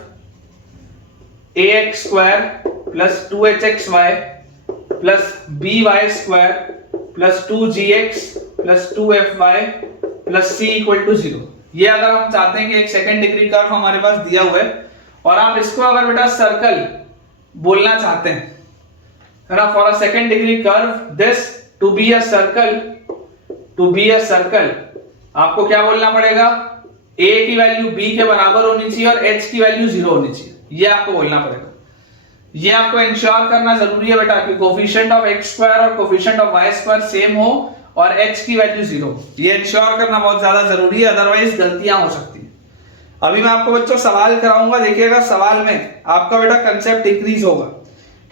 ax square plus 2hxy plus by square plus 2gx plus 2fy plus c equal to 0। ये अगर हम चाहते हैं कि एक सेकंड डिग्री कर्व हमारे पास दिया हुआ है और आप इसको अगर बेटा सर्कल बोलना चाहते हैं, है ना, for a second degree curve this to be a circle, to be a circle आपको क्या बोलना पड़ेगा, a की वैल्यू b के बराबर होनी चाहिए और h की वैल्यू 0 होनी चाहिए, ये आपको बोलना पड़ेगा। ये आपको इंश्योर करना जरूरी है बेटा कि कोफिशिएंट ऑफ एक्स स्क्वायर और coefficient of y square same हो और h की वैल्यू 0। ये इंश्योर करना बहुत ज्यादा जरूरी है, अदरवाइज गलतियां हो सकती है। अभी मैं आपको बच्चों सवाल कराऊंगा, देखिएगा सवाल में आपका बेटा कंसेप्ट इंक्रीज होगा,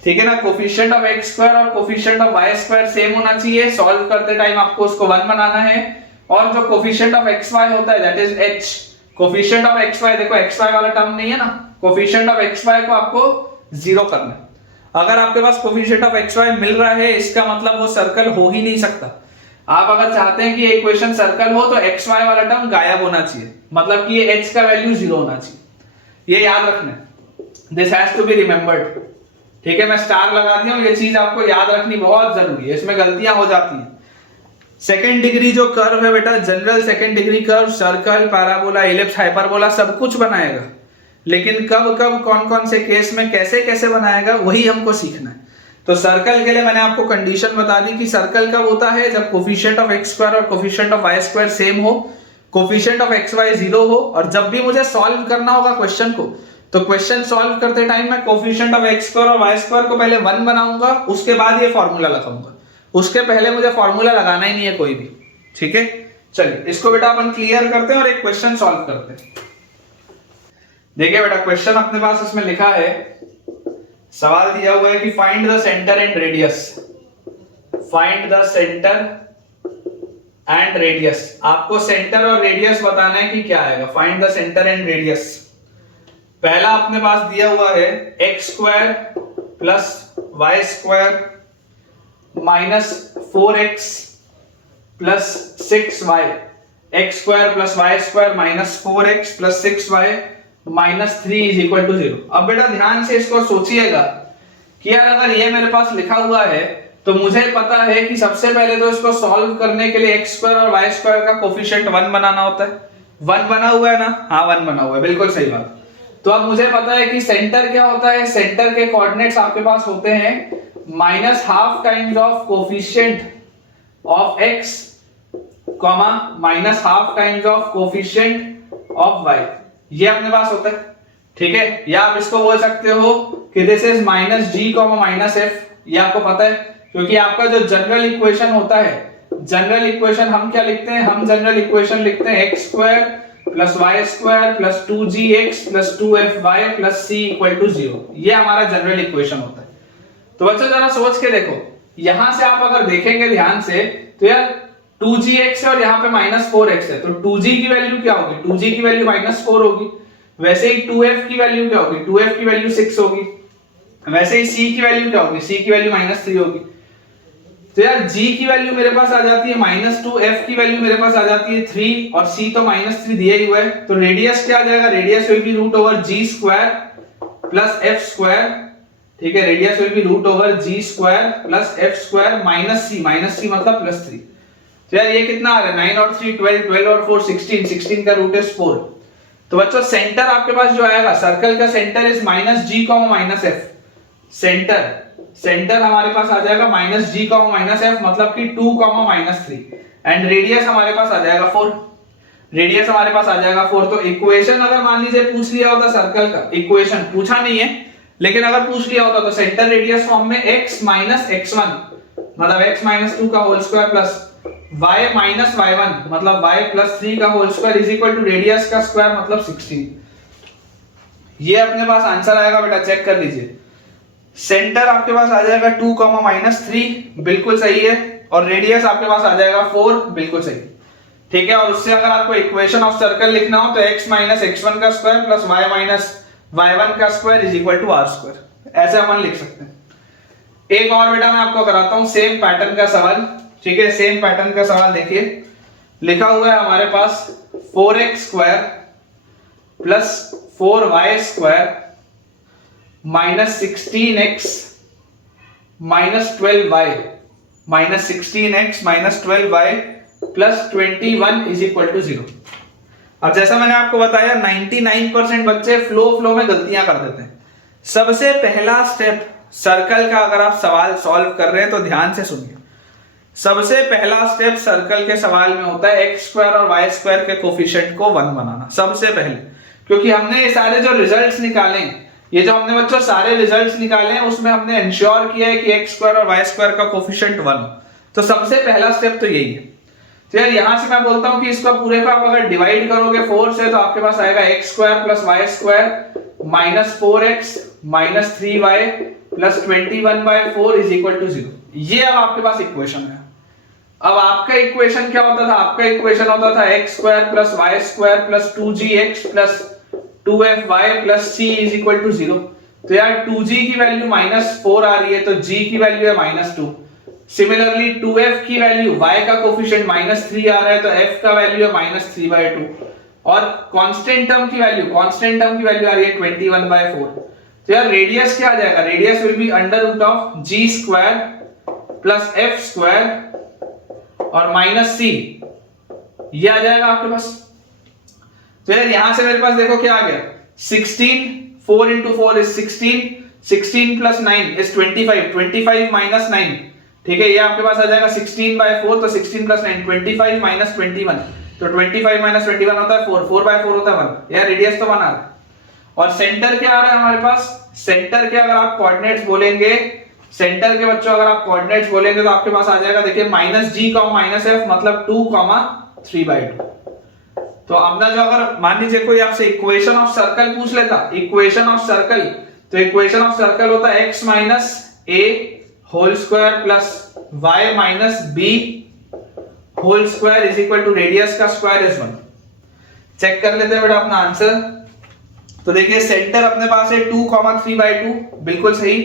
ठीक है ना। कोफिशिएंट ऑफ एक्स स्क्वायर और coefficient of y square same होना चाहिए, सॉल्व करते टाइम आपको उसको 1 बनाना है। और जो कोफिशिएंट ऑफ एक्स वाई होता है that is h, coefficient of x y, देखो एक्स वाई वाला टर्म नहीं है ना, कोफिशिएंट ऑफ एक्स वाई को आपको 0 करना है। अगर आपके पास कोफिशिएंट ऑफ एक्स वाई मिल रहा है इसका मतलब वो सर्कल हो ही नहीं सकता। आप अगर चाहते हैं कि इक्वेशन सर्कल हो तो एक्स वाई वाला टर्म गायब होना चाहिए, मतलब कि ये h का वैल्यू 0 होना चाहिए। ये याद रखना, this has to be remembered, ठीक है। मैं स्टार लगा दिया हूं, ये चीज आपको याद रखनी बहुत जरूरी है, इसमें गलतियां हो जाती हैं। सेकंड डिग्री जो कर्व है बेटा, general second degree curve circle, parabola, ellipse, hyperbola सब कुछ बनाएगा, लेकिन कब कब कौन कौन से केस में कैसे कैसे बनाएगा वही हमको सीखना है। तो सर्कल के लिए मैंने आपको कंडीशन बता दी कि सर्कल कब होता है, जब कोफिशिएंट ऑफ एक्स स्क्वायर और coefficient of y square same हो, कोफिशिएंट ऑफ एक्स वाई 0 हो। और जब भी मुझे सॉल्व करना होगा क्वेश्चन को, तो क्वेश्चन सॉल्व करते टाइम मैं कोफिशिएंट ऑफ एक्स स्क्वायर और वाई स्क्वायर को पहले 1 बनाऊंगा, उसके बाद ये फॉर्मूला लगाऊंगा, उसके पहले मुझे फॉर्मूला लगाना ही नहीं है कोई भी, ठीक है। चलिए इसको बेटा अपन क्लियर करते हैं और एक क्वेश्चन सॉल्व करते हैं। देखिए बेटा क्वेश्चन अपने पास इसमें लिखा है, सवाल दिया हुआ है कि find the centre and radius, find the centre and radius. आपको सेंटर और रेडियस बताना है कि क्या आएगा। Find the centre and radius. पहला अपने पास दिया हुआ है x square plus y square minus 4x plus 6y, x square plus y square minus 4x plus 6y minus 3 is equal to 0। अब बेटा ध्यान से इसको सोचिएगा कि यार अगर ये मेरे पास लिखा हुआ है तो मुझे पता है कि सबसे पहले तो इसको सॉल्व करने के लिए एक्स स्क्वायर और वाई स्क्वायर का कोफिशिएंट 1 बनाना होता है। 1 बना हुआ है ना, हाँ 1 बना हुआ है, बिल्कुल सही बात। तो अब मुझे पता है कि सेंटर क्या होता है, सेंटर के कोऑर्डिनेट्स आपके पास होते हैं minus half times of coefficient of x comma minus half times of coefficient of y, ये अपने पास होता है, ठीक है। या आप इसको बोल सकते हो कि this is minus g comma minus f, ये आपको पता है क्योंकि आपका जो जनरल इक्वेशन होता है, जनरल इक्वेशन हम क्या लिखते हैं, हम जनरल इक्वेशन लिखते हैं x square plus y square plus 2gx plus 2fy plus c equal to 0, ये हमारा जनरल इक्वेशन होता है। तो बच्चों जरा सोच के देखो, यहां से आप अगर देखेंगे ध्यान से तो यार 2gx है और यहाँ पे माइनस 4x है, तो 2g की वैल्यू क्या होगी, 2g की वैल्यू माइनस 4 होगी। वैसे ही 2f की वैल्यू क्या होगी, 2f की वैल्यू 6 होगी। वैसे ही c की वैल्यू क्या होगी, c की वैल्यू माइनस 3 होगी। तो यार g की वैल्यू मेरे पास आ जाती है माइनस 2, f की वैल्यू मेरे पास आ जाती है 3 और c तो माइनस 3 दिया ही हुआ है। तो रेडियस क्या आ जाएगा, radius will be root over g square plus f square, ठीक है। Radius will be root over g square plus f square minus c मतलब प्लस 3। तो यार ये कितना आ रहा है, 9 और 3 12, 12 और 4 16, 16 का रूट इज 4। तो बच्चों सेंटर आपके पास जो आएगा, सर्कल का centre is minus g minus f। Centre हमारे पास आ जाएगा माइनस g माइनस f, मतलब कि 2 माइनस 3, एंड रेडियस हमारे पास आ जाएगा 4। रेडियस हमारे पास आ जाएगा 4। तो इक्वेशन अगर मान लीजिए पूछ लिया होता सर्कल का, इक्वेशन पूछा नहीं है लेकिन अगर पूछ लिया होता तो सेंटर रेडियस फॉर्म में x माइनस x1 मतलब x माइनस 2 का whole square plus y minus y1 मतलब y प्लस 3 का whole square is equal to radius का स्क्वायर मतलब 16। ये अपने पास आंसर आएगा बेटा, चेक कर लीजिए। सेंटर आपके पास आ जाएगा 2 माइनस 3, बिल्कुल सही है, और रेडियस आपके पास आ जाएगा 4, बिल्कुल सही, ठीक है। और उससे अगर आपको इक्वेशन ऑफ सर्कल लिखना हो तो x माइनस x1 का square plus y minus y1 का square is equal to r square, ऐसे अपन लिख सकते हैं। एक और बेटा मैं आपको कराता हूं सेम पैटर्न का सवाल, ठीक है। सेम पैटर्न का सवाल देखिए, लिखा हुआ है हमारे पास 4x square plus 4y square minus 16x minus 12y minus 16x minus 12y plus 21 is equal to 0। अब जैसा मैंने आपको बताया 99% बच्चे फ्लो में गलतियां कर देते हैं। सबसे पहला स्टेप सर्कल का, अगर आप सवाल सॉल्व कर रहे हैं तो ध्यान से सुनिए। सबसे पहला स्टेप सर्कल के सवाल में होता है एक्स स्क्वायर और वाई स्क्वायर के कोफिशिएंट को 1 बनाना, सबसे पहले। क्योंकि हमने ये सारे जो रिजल्ट्स निकाले ये जो हमने बच्चों सारे रिजल्ट्स निकाले हैं उसमें हमने इंश्योर किया है कि एक्स स्क्वायर और वाई स्क्वायर का कोफिशिएंट 1 हो। तो सबसे पहला स्टेप तो यही है। तो यार यहां से मैं बोलता हूं कि इसका पूरे को आप अगर डिवाइड करोगे 4 से तो आपके पास आएगा x square plus y square minus 4x minus 3y plus 21/4 is equal to 0। ये अब आपके पास इक्वेशन है। अब आपका इक्वेशन क्या होता था? आपका इक्वेशन होता था x square plus y square plus 2gx plus 2fy plus c is equal to 0। तो यार 2g की वैल्यू -4 आ रही है तो g की वैल्यू है -2। सिमिलरली 2f की वैल्यू y का कोफिशिएंट -3 आ रहा है तो f का वैल्यू है -3/2 और कांस्टेंट टर्म की वैल्यू आ रही है 21/4। तो यार रेडियस क्या आ जाएगा? Radius will be under root of g square plus f square और माइनस c, ये आ जाएगा आपके पास। तो यार यहां से मेरे पास देखो क्या आ गया 16, 4 into 4 is 16, 16 plus 9 is 25, 25 minus 9, ठीक है, ये आपके पास आ जाएगा 16/4। तो 16 plus 9 25 minus 21, तो 25 minus 21 होता है 4, 4/4 होता है 1। यार रेडियस तो 1 आ रहा है। और सेंटर क्या आ रहा है हमारे पास? सेंटर के अगर आप कोऑर्डिनेट्स बोलेंगे, सेंटर के बच्चों अगर आप कोऑर्डिनेट्स बोलेंगे तो आपके पास आ जाएगा देखिए -g, -f मतलब 2, 3/2। तो अब ना जो अगर मान लीजिए कोई आपसे इक्वेशन ऑफ सर्कल पूछ लेता, इक्वेशन ऑफ सर्कल, तो इक्वेशन ऑफ सर्कल होता है x minus a whole square plus y minus b whole square is equal to radius का स्क्वायर इज 1। चेक कर लेते हैं बेटा अपना आंसर। तो देखिए सेंटर अपने पास है 2, 3/2, बिल्कुल सही।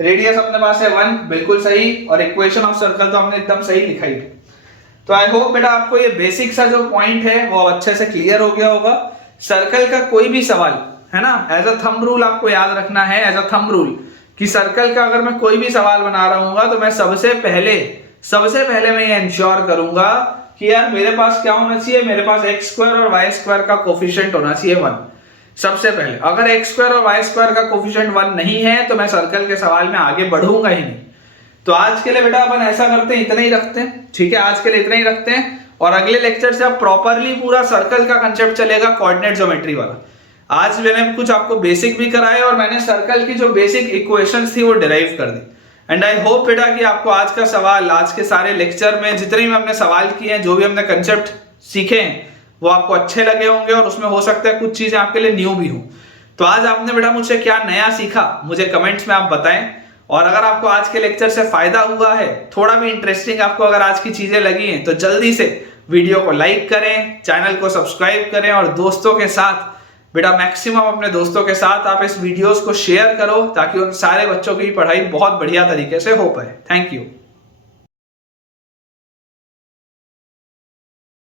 रेडियस अपने पास है 1, बिल्कुल सही। और इक्वेशन ऑफ सर्कल तो हमने एकदम सही लिखा ही। तो आई होप बेटा आपको ये बेसिक सा जो पॉइंट है वो अच्छे से क्लियर हो गया होगा। सर्कल का कोई भी सवाल है ना, एज अ थंब रूल आपको याद रखना है, एज अ थंब रूल कि सर्कल का अगर मैं कोई भी सवाल बना रहा हूँ तो मैं सबसे पहले मैं ये इंश्योर करूंगा कि यार मेरे पास क्या होना चाहिए, मेरे पास एक्स स्क्वायर और वाई स्क्वायर का कोफिशिएंट होना चाहिए 1 सबसे पहले। अगर एक्स स्क्वायर और वाई स्क्वायर का कोफिशिएंट 1 नहीं है तो मैं सर्कल के सवाल में आगे बढ़ूंगा ही नहीं। तो आज के लिए बेटा अपन ऐसा करते हैं, इतना ही रखते हैं, ठीक है, आज के लिए इतना ही रखते हैं। और अगले लेक्चर से अब प्रॉपरली पूरा सर्कल का कंसेप्ट चलेगा, कोऑर्डिनेट ज्योमेट्री वाला। आज मैंने कुछ आपको बेसिक भी कराया और मैंने सर्कल की जो बेसिक इक्वेशंस थी वो डिराइव कर दी। एंड आई होप बेटा कि आपको आज का सवाल, आज के सारे लेक्चर में जितने भी हमने सवाल किए हैं, जो भी हमने कंसेप्ट सीखे हैं वो आपको अच्छे लगे होंगे और उसमें हो सकता है कुछ चीजें आपके लिए न्यू भी हो। तो आज आपने बेटा मुझसे क्या नया सीखा मुझे कमेंट्स में आप बताएं। और अगर आपको आज के लेक्चर से फायदा हुआ है, थोड़ा भी इंटरेस्टिंग आपको अगर आज की चीजें लगी हैं, तो जल्दी से वीडियो को लाइक करें, चैनल को सब्सक्राइब करें और दोस्तों के साथ बेटा मैक्सिमम अपने दोस्तों के साथ आप इस वीडियोस को शेयर करो ताकि उन सारे बच्चों की पढ़ाई बहुत बढ़िया तरीके से हो पाए। Thank you.